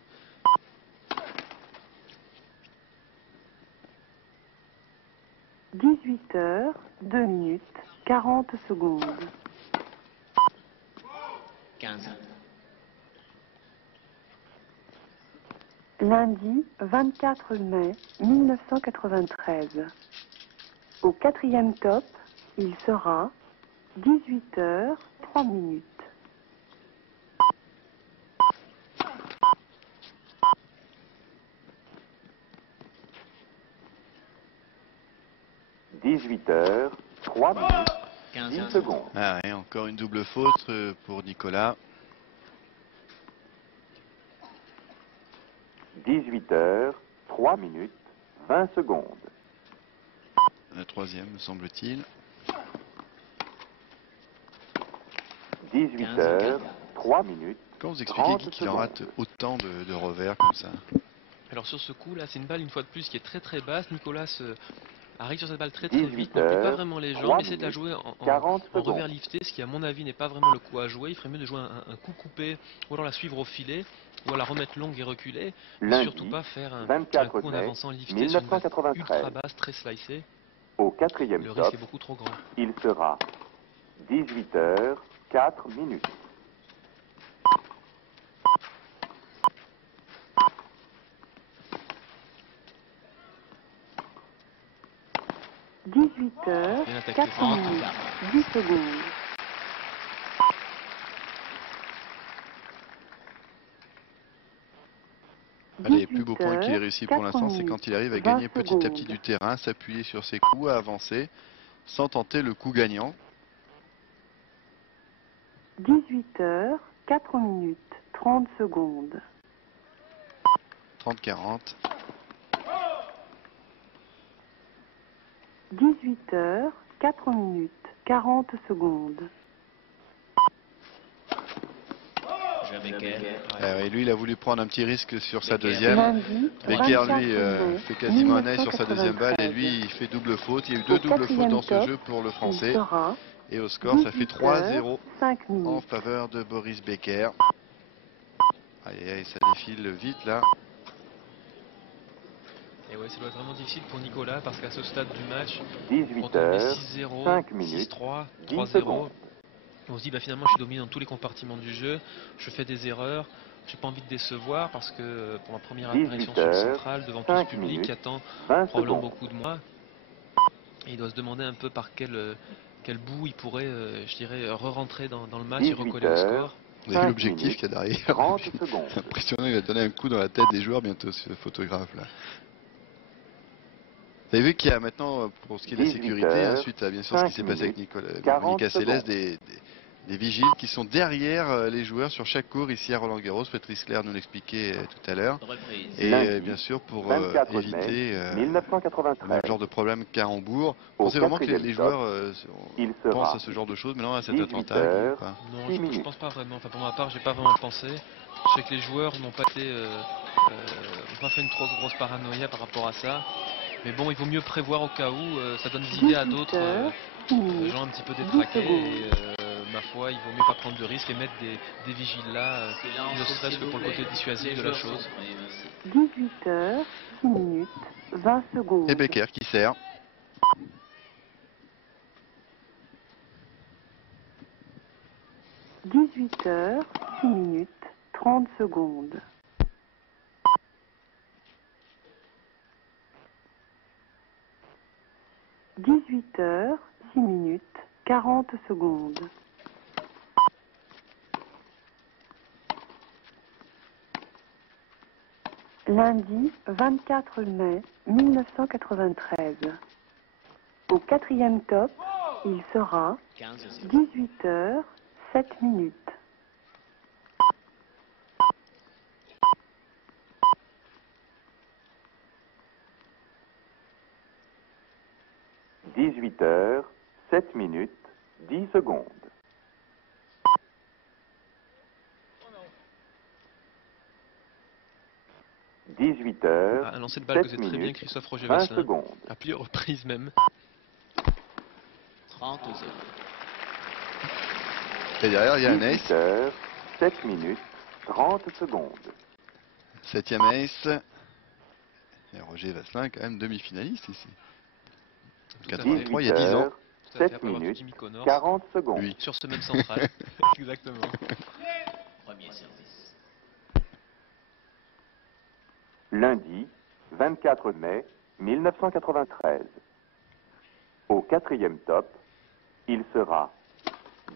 18h 2 minutes 40 secondes. 15. Lundi 24 mai 1993. Au 4e top, il sera 18h 3 minutes. 18h 3 minutes 10 secondes. Ah ouais, encore une double faute pour Nicolas. 18h 3 minutes 20 secondes. La troisième, me semble-t-il. 18h 3 minutes. Comment vous expliquez 30 qu'il en secondes. rate autant de revers comme ça? Alors sur ce coup là, c'est une balle une fois de plus qui est très très basse. Nicolas arrive sur cette balle très très vite, 18 ne plie pas heures, vraiment les 3 jambes, essaie de la minutes, jouer en 40 secondes. revers lifté, ce qui à mon avis n'est pas vraiment le coup à jouer. Il ferait mieux de jouer un coup coupé ou alors la suivre au filet ou alors la remettre longue et reculer. Mais Lundi, surtout pas faire un 24 coup en mai avançant lifté sur une balle 1993. ultra basse, très slicée. Au 4e Le top, risque est beaucoup trop grand. il sera 18h 4 minutes. 18h Bien attaqué. 4 minutes 10 secondes. Allez, le plus beau point qu'il ait réussi pour 4 l'instant, c'est minutes, quand il arrive à 20 gagner petit à petit secondes. du terrain, s'appuyer sur ses coups, à avancer, sans tenter le coup gagnant. 18h 4 minutes 30 secondes. 30-40. 18h 4 minutes 40 secondes. Et lui, il a voulu prendre un petit risque sur sa deuxième. Lundi, Becker, 24 lui, mai fait quasiment un œil sur sa deuxième balle et 1993. lui, il fait double faute. Il y a eu deux Au doubles fautes dans ce quatrième jeu pour le top, Français. il sera Et au score, ça fait 3-0 5 en minutes. faveur de Boris Becker. Aïe, aïe, ça défile vite là. Et ouais, ça doit être vraiment difficile pour Nicolas parce qu'à ce stade du match, 18 quand on met heures, 6-0, 5 minutes, 6-3, 10 3-0, secondes. on se dit bah, finalement je suis dominé dans tous les compartiments du jeu, je fais des erreurs, j'ai pas envie de décevoir parce que pour ma première apparition sur le 18 heures, central, devant tout ce 5 public minutes, qui attend 20 probablement secondes. beaucoup de moi, et il doit se demander un peu par quel bout il pourrait, je dirais, re-rentrer dans le match et 18 recoller au score. Vous avez vu l'objectif qu'il y a derrière? 30 secondes. C'est impressionnant, il va donner un coup dans la tête des joueurs bientôt, ce photographe là. Vous avez vu qu'il y a maintenant, pour ce qui est de la 18 sécurité, heures, ensuite bien sûr ce qui 5 s'est passé avec minutes, Nicolas, 40 Monica Seles, secondes. des des vigiles qui sont derrière les joueurs sur chaque cours ici à Roland-Garros. Patrice Clerc nous l'expliquait tout à l'heure. Et bien sûr pour éviter le genre de problème qu'à Hambourg. Pensez vraiment que les joueurs pensent à ce genre de choses maintenant à cet attentat? Non, je ne pense pas vraiment. Enfin, pour ma part, j'ai pas vraiment pensé. Je sais que les joueurs n'ont pas été, ont pas fait une trop grosse paranoïa par rapport à ça. Mais bon, il vaut mieux prévoir au cas où. Ça donne des idées à d'autres gens un petit peu détraqués. Et, ma foi, il vaut mieux pas prendre de risques et mettre des vigiles là, ne serait-ce que pour le côté dissuasif de la chose. 18h, 6 minutes, 20 secondes. Et Becker qui sert. « 18h, 6 minutes, 30 secondes. » 18h, 6 minutes, 40 secondes. Lundi 24 mai 1993. Au 4e top, il sera 18h, 7 minutes. « 18h, 7 minutes, 10 secondes. » 18h, un lancer de balle que c'est très bien Christophe Roger Vasselin, à plusieurs reprises même. 30 0. Et derrière, il y a un ace. 18h, 7 minutes, 30 secondes. 7e ace. Et Roger Vasselin, quand même demi-finaliste ici. 83, il y a 10 ans. 7 minutes, 40 secondes. Oui. Sur ce même central. Exactement. Premier service. Lundi 24 mai 1993. Au 4e top, il sera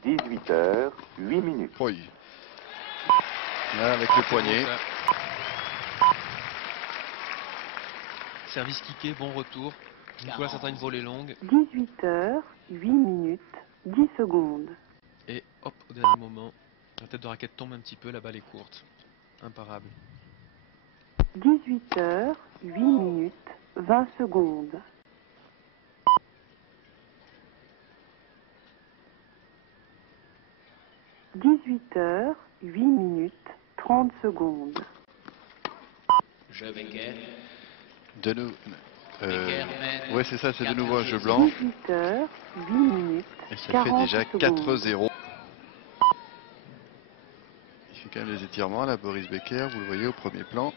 18h, 8 minutes. Oui. Là, avec le poignet. Service kické, bon retour. Nicolas s'attend une volée longue. 18h, 8 minutes, 10 secondes. Et hop, au dernier moment, la tête de raquette tombe un petit peu, la balle est courte. Imparable. 18h, 8 minutes, 20 secondes. 18h, 8 minutes, 30 secondes. Jeu Becker. De nous. Ouais, c'est ça, c'est de nouveau un jeu blanc. 18h, 8 minutes. Et ça fait déjà 4-0. Il fait quand même les étirements là, Boris Becker, vous le voyez au premier plan.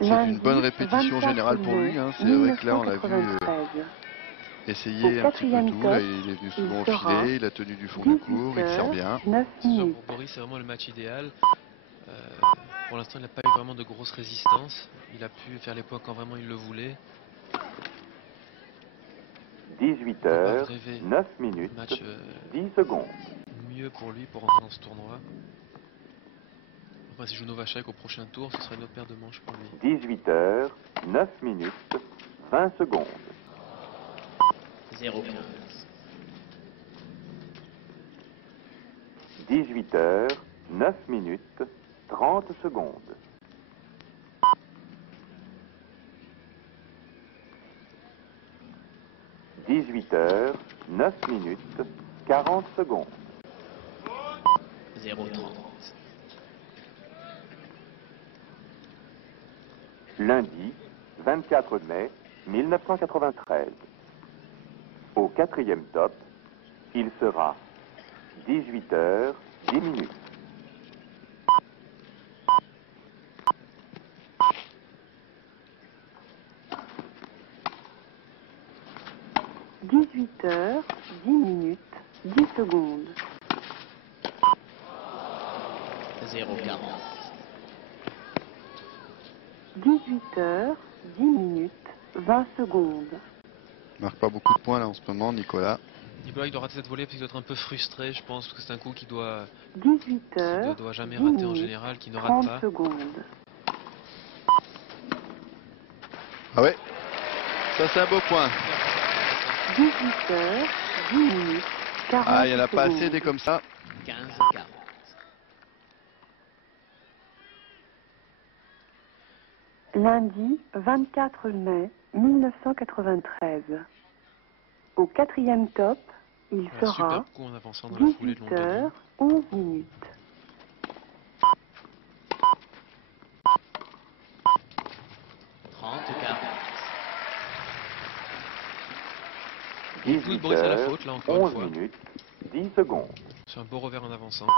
C'est une bonne répétition générale pour lui. Hein. C'est vrai que là, on l'a vu essayer un petit peu tout. Là, il est venu souvent au filet, il a tenu du fond du court, il sert bien. Ce soir pour Boris, c'est vraiment le match idéal. Pour l'instant, il n'a pas eu vraiment de grosse résistance. Il a pu faire les points quand vraiment il le voulait. 18h, 9 minutes, 10 secondes. Mieux pour lui pour rentrer dans ce tournoi. Après, s'il joue Novacek au prochain tour, ce sera une autre paire de manches pour lui. 18h, 9 minutes, 20 secondes. 0,15. 18h, 9 minutes, 30 secondes. 18h, 9 minutes, 40 secondes. 0,30. Lundi 24 mai 1993. Au 4e top, il sera 18h, 10 minutes. 18h, 10 minutes, 10 secondes. 0,40. 18h, 10 minutes, 20 secondes. Il marque pas beaucoup de points là en ce moment, Nicolas. Nicolas, il doit rater cette volée parce qu'il doit être un peu frustré, je pense, parce que c'est un coup qu'il doit, 18h, ne doit jamais rater en général, qu'il ne rate pas. Secondes. Ah ouais, ça c'est un beau point. 18h, 10 minutes, 40 Ah, il n'y en a pas secondes. assez des comme ça. 15-40. Lundi 24 mai 1993. Au 4e top, il sera 18h11. 30-40. Beaucoup de Boris à la faute, là, encore une fois. 11 minutes, 10 secondes. C'est un beau revers en avançant.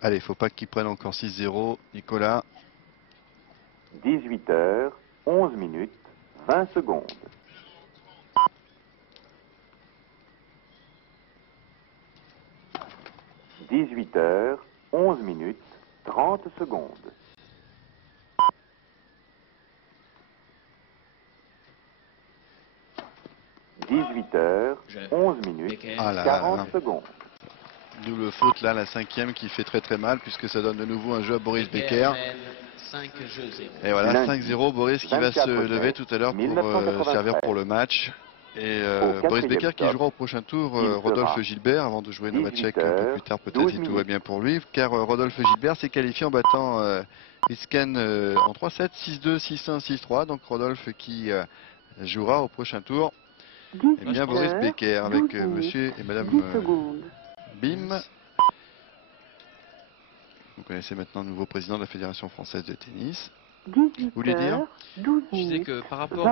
Allez, il ne faut pas qu'il prenne encore 6-0, Nicolas. 18h, 11 minutes, 20 secondes. 18h, 11 minutes, 30 secondes. 18h, 11 minutes, 40 secondes. Double faute là, la 5e qui fait très mal puisque ça donne de nouveau un jeu à Boris Becker. Et voilà, 5-0, Boris qui va se lever tout à l'heure pour servir pour le match. Et Boris Becker qui jouera au prochain tour Rodolphe Gilbert avant de jouer Novacek un peu plus tard peut-être si tout va bien pour lui. Car Rodolphe Gilbert s'est qualifié en battant Isken en 3-7, 6-2, 6-1, 6-3. Donc Rodolphe qui jouera au prochain tour. Et bien Boris Becker avec monsieur et madame Bim. Vous connaissez maintenant le nouveau président de la Fédération française de tennis. Vous voulez dire? Je disais que par rapport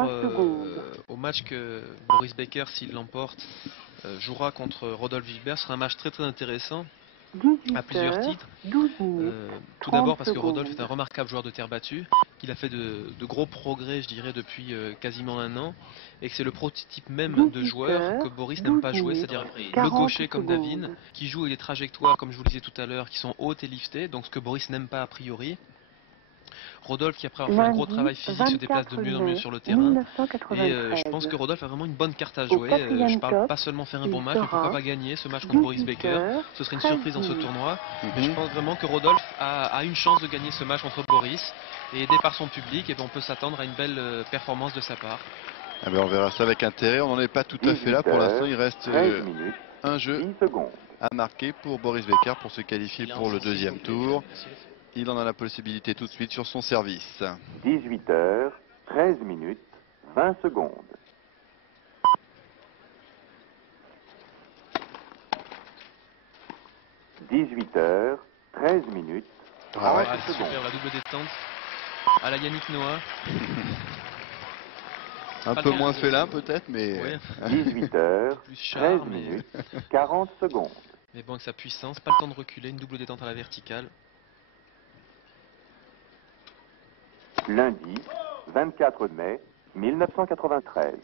au match que Boris Becker, s'il l'emporte, jouera contre Rodolphe Gilbert, ce sera un match très intéressant à plusieurs titres. Tout d'abord parce que Rodolphe est un remarquable joueur de terre battue, qu'il a fait de gros progrès, je dirais, depuis quasiment un an, et que c'est le prototype même de joueur que Boris n'aime pas jouer, c'est-à-dire le gaucher comme Davin, qui joue avec des trajectoires, comme je vous le disais tout à l'heure, qui sont hautes et liftées, donc ce que Boris n'aime pas a priori. Rodolphe, qui après avoir fait un gros travail physique, se déplace de mieux en mieux sur le terrain. Et je pense que Rodolphe a vraiment une bonne carte à jouer. Je parle pas seulement faire un bon match, mais pourquoi pas gagner ce match contre Boris Becker. Ce serait une surprise dans ce tournoi. Mais je pense vraiment que Rodolphe a une chance de gagner ce match contre Boris. Et aidé par son public, et on peut s'attendre à une belle performance de sa part. Ah ben on verra ça avec intérêt. On n'en est pas tout à fait là pour l'instant. Il reste un jeu à marquer pour Boris Becker pour se qualifier pour le deuxième tour. Il en a la possibilité tout de suite sur son service. 18h, 13 minutes, 20 secondes. 18h, 13 minutes, 30 secondes. Super, la double détente à la Yannick Noah. Un peu moins félin peut-être, mais... Ouais. 18h, 13 minutes, 40 secondes. Mais bon, avec sa puissance, pas le temps de reculer, une double détente à la verticale. Lundi, 24 mai 1993.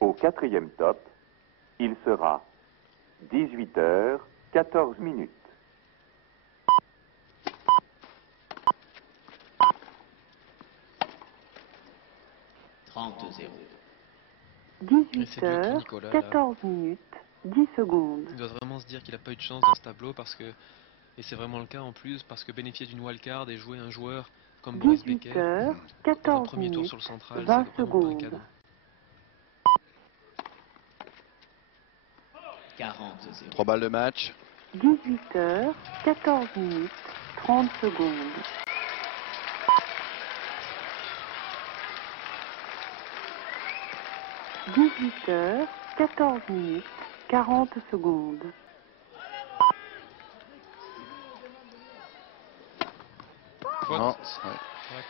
Au 4e top, il sera 18h, 14 minutes. 18h, 14 minutes, 10 secondes. Il doit vraiment se dire qu'il n'a pas eu de chance dans ce tableau parce que, et c'est vraiment le cas en plus, parce que bénéficier d'une wildcard et jouer un joueur comme Boris Becker, 14 premier tour sur le central, 20 c'est vraiment pas un secondes. cadeau. 3 balles de match. 18h, 14 minutes, 30 secondes. 18h, 14 minutes, 40 secondes. Non,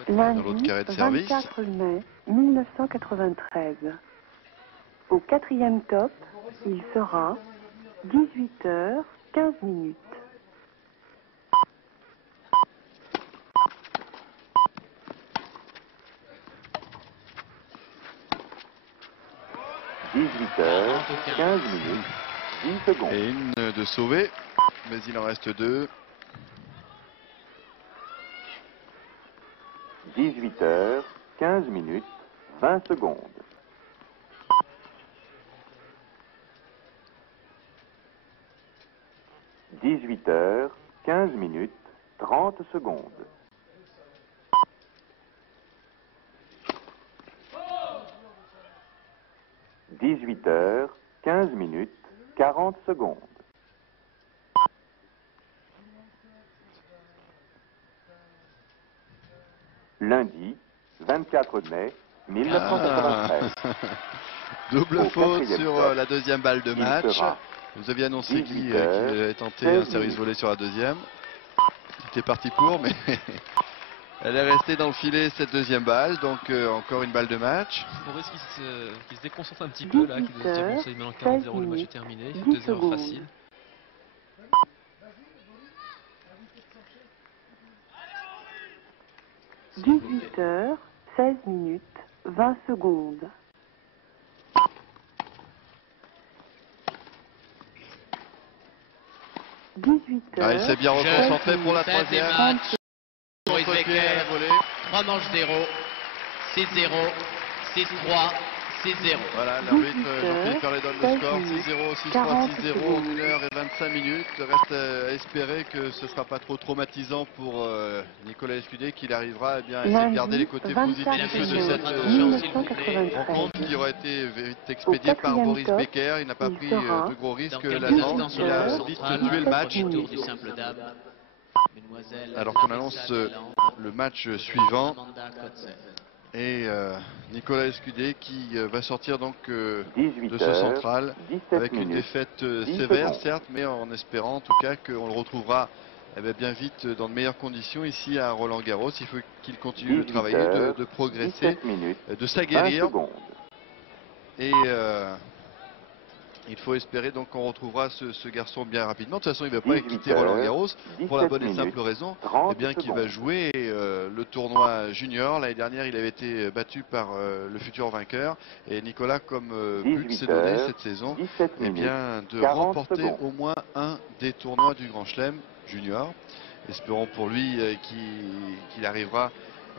Lundi 24 mai 1993. Au 4e top, il sera 18h, 15 minutes. 18h, 15 minutes, 10 secondes. Et une de sauver, mais il en reste 2. 18h, 15 minutes, 20 secondes. 18h, 15 minutes, 30 secondes. 18h, 15 minutes, 40 secondes. Lundi, 24 mai 1993. Double faute sur la deuxième balle de match. Vous aviez annoncé Guy qu'il avait tenté un service volé sur la deuxième. Il était parti pour, mais elle est restée dans le filet cette deuxième balle. Donc encore une balle de match. Boris qui se déconcentre un petit peu là, qui doit se dire bon, ça y est, maintenant 40-0, le match est terminé. Il fait 2 erreurs faciles. « 18h, 16 minutes, 20 secondes. » Il s'est bien reconcentré pour la troisième. Boris Becker, 3 manches 0, 6-0, 6-3, 6-0. Voilà, l'arbitre Jean-Philippe Perlet donne le score 6-0, 6-3, 6-0 en 1h25 minutes. Reste à espérer que ce ne sera pas trop traumatisant pour Nicolas Escudé, qu'il arrivera à essayer de garder les côtés positifs de cette rencontre qui aura été vite expédiée par Boris Becker. Il n'a pas pris de gros risques là-dedans. Il a vite tué le match. Alors qu'on annonce le match suivant. Et Nicolas Escudé qui va sortir donc de ce central avec une défaite sévère certes, mais en espérant en tout cas qu'on le retrouvera bien vite dans de meilleures conditions ici à Roland Garros. Il faut qu'il continue de travailler, de progresser, de s'aguerrir. Et il faut espérer donc qu'on retrouvera ce garçon bien rapidement. De toute façon, il ne va pas quitter Roland Garros pour la bonne et simple raison qu'il va jouer le tournoi junior. L'année dernière, il avait été battu par le futur vainqueur. Et Nicolas, comme but s'est donné cette saison, de remporter au moins un des tournois du Grand Chelem junior. Espérons pour lui qu'il arrivera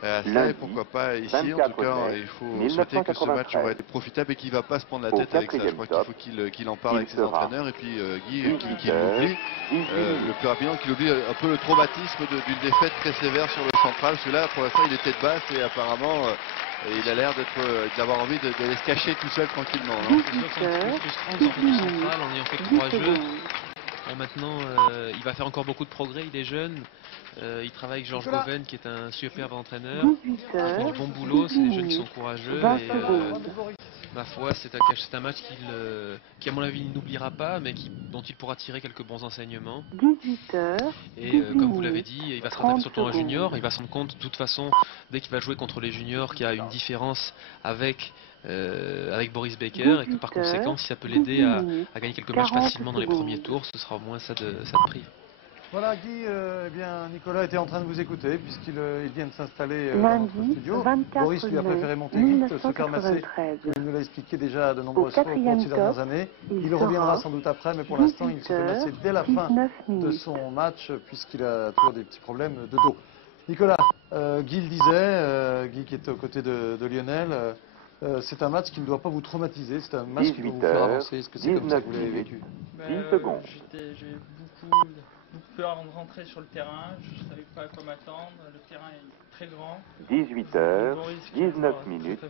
à ça, et pourquoi pas ici. En tout cas, il faut souhaiter que ce match aurait été profitable et qu'il ne va pas se prendre la tête avec ça. Je crois qu'il faut qu'il en parle avec ses entraîneurs, et puis Guy qu'il l'oublie le plus rapidement, qu'il oublie un peu le traumatisme d'une défaite très sévère sur le central. Celui-là, pour l'instant, il est tête basse et apparemment il a l'air d'avoir envie d'aller se cacher tout seul tranquillement. C'est un petit peu frustrant de sortir du central en ayant fait 3 jeux. Maintenant, il va faire encore beaucoup de progrès, il est jeune. Il travaille avec Georges Goven qui est un superbe entraîneur. Il fait du bon boulot, c'est des jeunes qui sont courageux. Et ma foi, c'est un match qui à mon avis il n'oubliera pas, mais dont il pourra tirer quelques bons enseignements. Et comme vous l'avez dit, il va se rattraper sur le tournoi junior. Il va se rendre compte de toute façon, dès qu'il va jouer contre les juniors, qu'il y a une différence avec Boris Becker, et que par conséquent, si ça peut l'aider à gagner quelques matchs facilement dans les premiers tours, ce sera au moins ça de prix. Voilà Guy, Nicolas était en train de vous écouter puisqu'il vient de s'installer dans notre studio. Boris lui a préféré monter vite, se faire masser. Il nous l'a expliqué déjà de nombreuses fois au cours de ces dernières années. Il reviendra sans doute après, mais pour l'instant il se fait masser dès la fin de son match puisqu'il a toujours des petits problèmes de dos. Nicolas, Guy le disait, Guy qui est aux côtés de Lionel, c'est un match qui ne doit pas vous traumatiser, c'est un match qui va vous faire avancer. Est-ce que c'est comme ça que vous l'avez vécu? 10 secondes. J'ai eu beaucoup peur avant de rentrer sur le terrain, je ne savais pas à quoi m'attendre, le terrain est très grand. 18h, 19 minutes,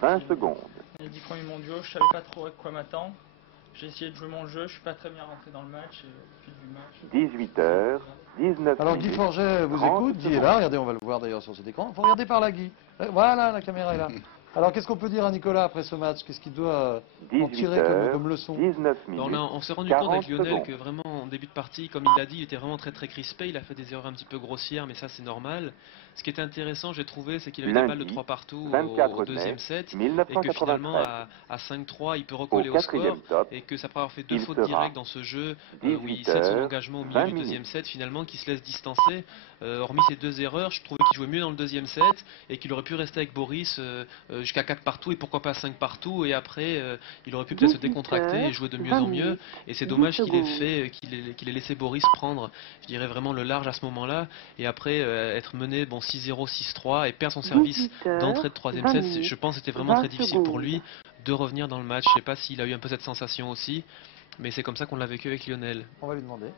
20 secondes. Les 10 premiers mondiaux, je ne savais pas trop à quoi m'attendre. J'ai essayé de jouer mon jeu, je ne suis pas très bien rentré dans le match. Et au fil du match, 18h, 19 Alors Guy Forget vous écoute, Guy est là, regardez, on va le voir d'ailleurs sur cet écran. Il faut regarder par là Guy. Voilà, la caméra est là. Alors qu'est-ce qu'on peut dire à Nicolas après ce match? Qu'est-ce qu'il doit en tirer comme leçon? On s'est rendu compte avec Lionel que vraiment en début de partie, comme il l'a dit, il était vraiment très crispé. Il a fait des erreurs un petit peu grossières, mais ça c'est normal. Ce qui était intéressant, j'ai trouvé, c'est qu'il avait des balles de 3 partout au deuxième set, et que finalement à 5-3 il peut recoller au score, et que ça peut avoir fait 2 fautes directes dans ce jeu où il cède son engagement au milieu du deuxième set, finalement qui se laisse distancer. Hormis ces 2 erreurs, je trouvais qu'il jouait mieux dans le deuxième set et qu'il aurait pu rester avec Boris jusqu'à 4 partout et pourquoi pas 5 partout, et après il aurait pu peut-être se décontracter et jouer de mieux en mieux. Et c'est dommage qu'il ait laissé Boris prendre, je dirais, vraiment le large à ce moment-là, et après être mené 6-0, 6-3 et perdre son service d'entrée de 3e set. Je pense que c'était vraiment très difficile pour lui de revenir dans le match. Je ne sais pas s'il a eu un peu cette sensation aussi, mais c'est comme ça qu'on l'a vécu avec Lionel. On va lui demander.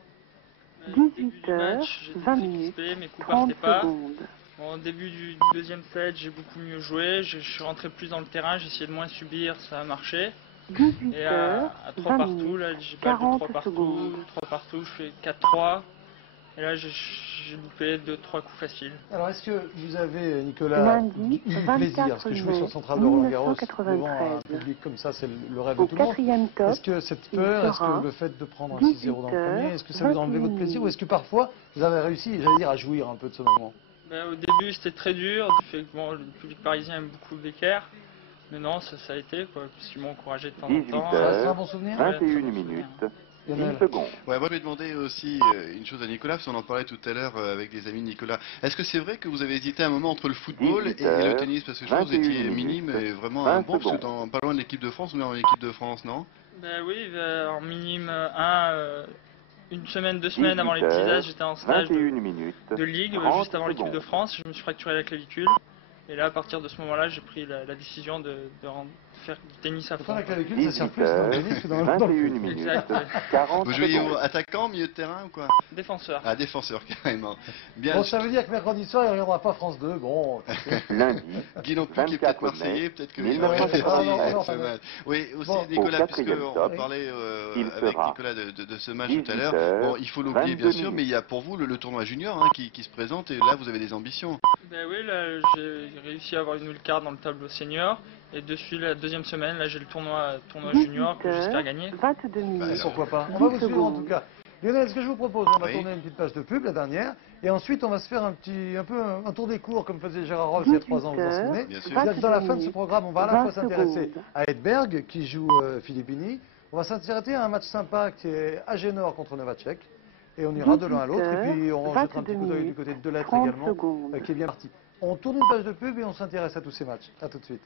18h, 20 minutes, mes coups 30 partaient pas. secondes. Au début du deuxième set, j'ai beaucoup mieux joué, je suis rentré plus dans le terrain, j'ai essayé de moins subir, ça a marché. Et à 3 partout, là j'ai perdu 3 partout, je fais 4-3. Et là, j'ai loupé 2-3 coups faciles. Alors, est-ce que vous avez, Nicolas, eu plaisir? Parce que jouer sur Central de Roland-Garros devant un public comme ça, c'est le rêve de tout le monde. Est-ce que cette peur, est-ce que le fait de prendre un 6-0 dans le premier, est-ce que ça vous a enlevé votre plaisir? Ou est-ce que parfois, vous avez réussi, j'allais dire, à jouir un peu de ce moment? Ben, au début, c'était très dur, du fait que bon, le public parisien aime beaucoup Becker. Mais non, ça a été, quoi. Ils m'ont encouragé de temps en temps. C'est un bon souvenir? 21 minutes. Une seconde. Ouais, moi je vais demander aussi une chose à Nicolas, parce qu'on en parlait tout à l'heure avec des amis de Nicolas. Est-ce que c'est vrai que vous avez hésité un moment entre le football et le tennis? Parce que je pense que vous étiez minime et vraiment un bon, parce que pas loin de l'équipe de France, on est en équipe de France, non? Ben oui, en minime 1, une semaine, 2 semaines avant les petits âges, j'étais en stage de ligue, juste avant l'équipe de France. Je me suis fracturé la clavicule. Et là, à partir de ce moment-là, j'ai pris la décision de faire du tennis à fond. La clavicule, ça sert plus dans le tennis que dans le football. Exact. Vous jouiez attaquant, milieu de terrain ou quoi? Défenseur. Ah, défenseur, carrément. Bien. Bon, ça veut dire que mercredi soir, il n'y aura pas France 2. Bon. Lundi. Guy non plus, qui est peut-être marseillais, peut-être que il aurait fait ce match. Oui, aussi Nicolas, puisqu'on parlait avec Nicolas de ce match tout à l'heure. Bon, il faut l'oublier bien sûr, mais il y a pour vous le tournoi junior qui se présente et là vous avez des ambitions. Ben oui, là j'ai réussi à avoir une wildcard dans le tableau senior. Et dessus la deuxième semaine, là j'ai le tournoi junior que j'espère gagner. 22 minutes. Pourquoi pas? On va vous suivre en tout cas. Lionel, ce que je vous propose, on va tourner une petite page de pub, la dernière, et ensuite on va se faire un tour des cours comme faisait Gérard Rolls il y a 3 ans, vous vous en souvenez? Dans la fin de ce programme, on va à la fois s'intéresser à Edberg qui joue Filippini, on va s'intéresser à un match sympa qui est Agenor contre Novacek, et on ira de l'un à l'autre, et puis on jettera un petit coup d'œil du côté de Delettre également, qui est bien parti. On tourne une page de pub et on s'intéresse à tous ces matchs. A tout de suite.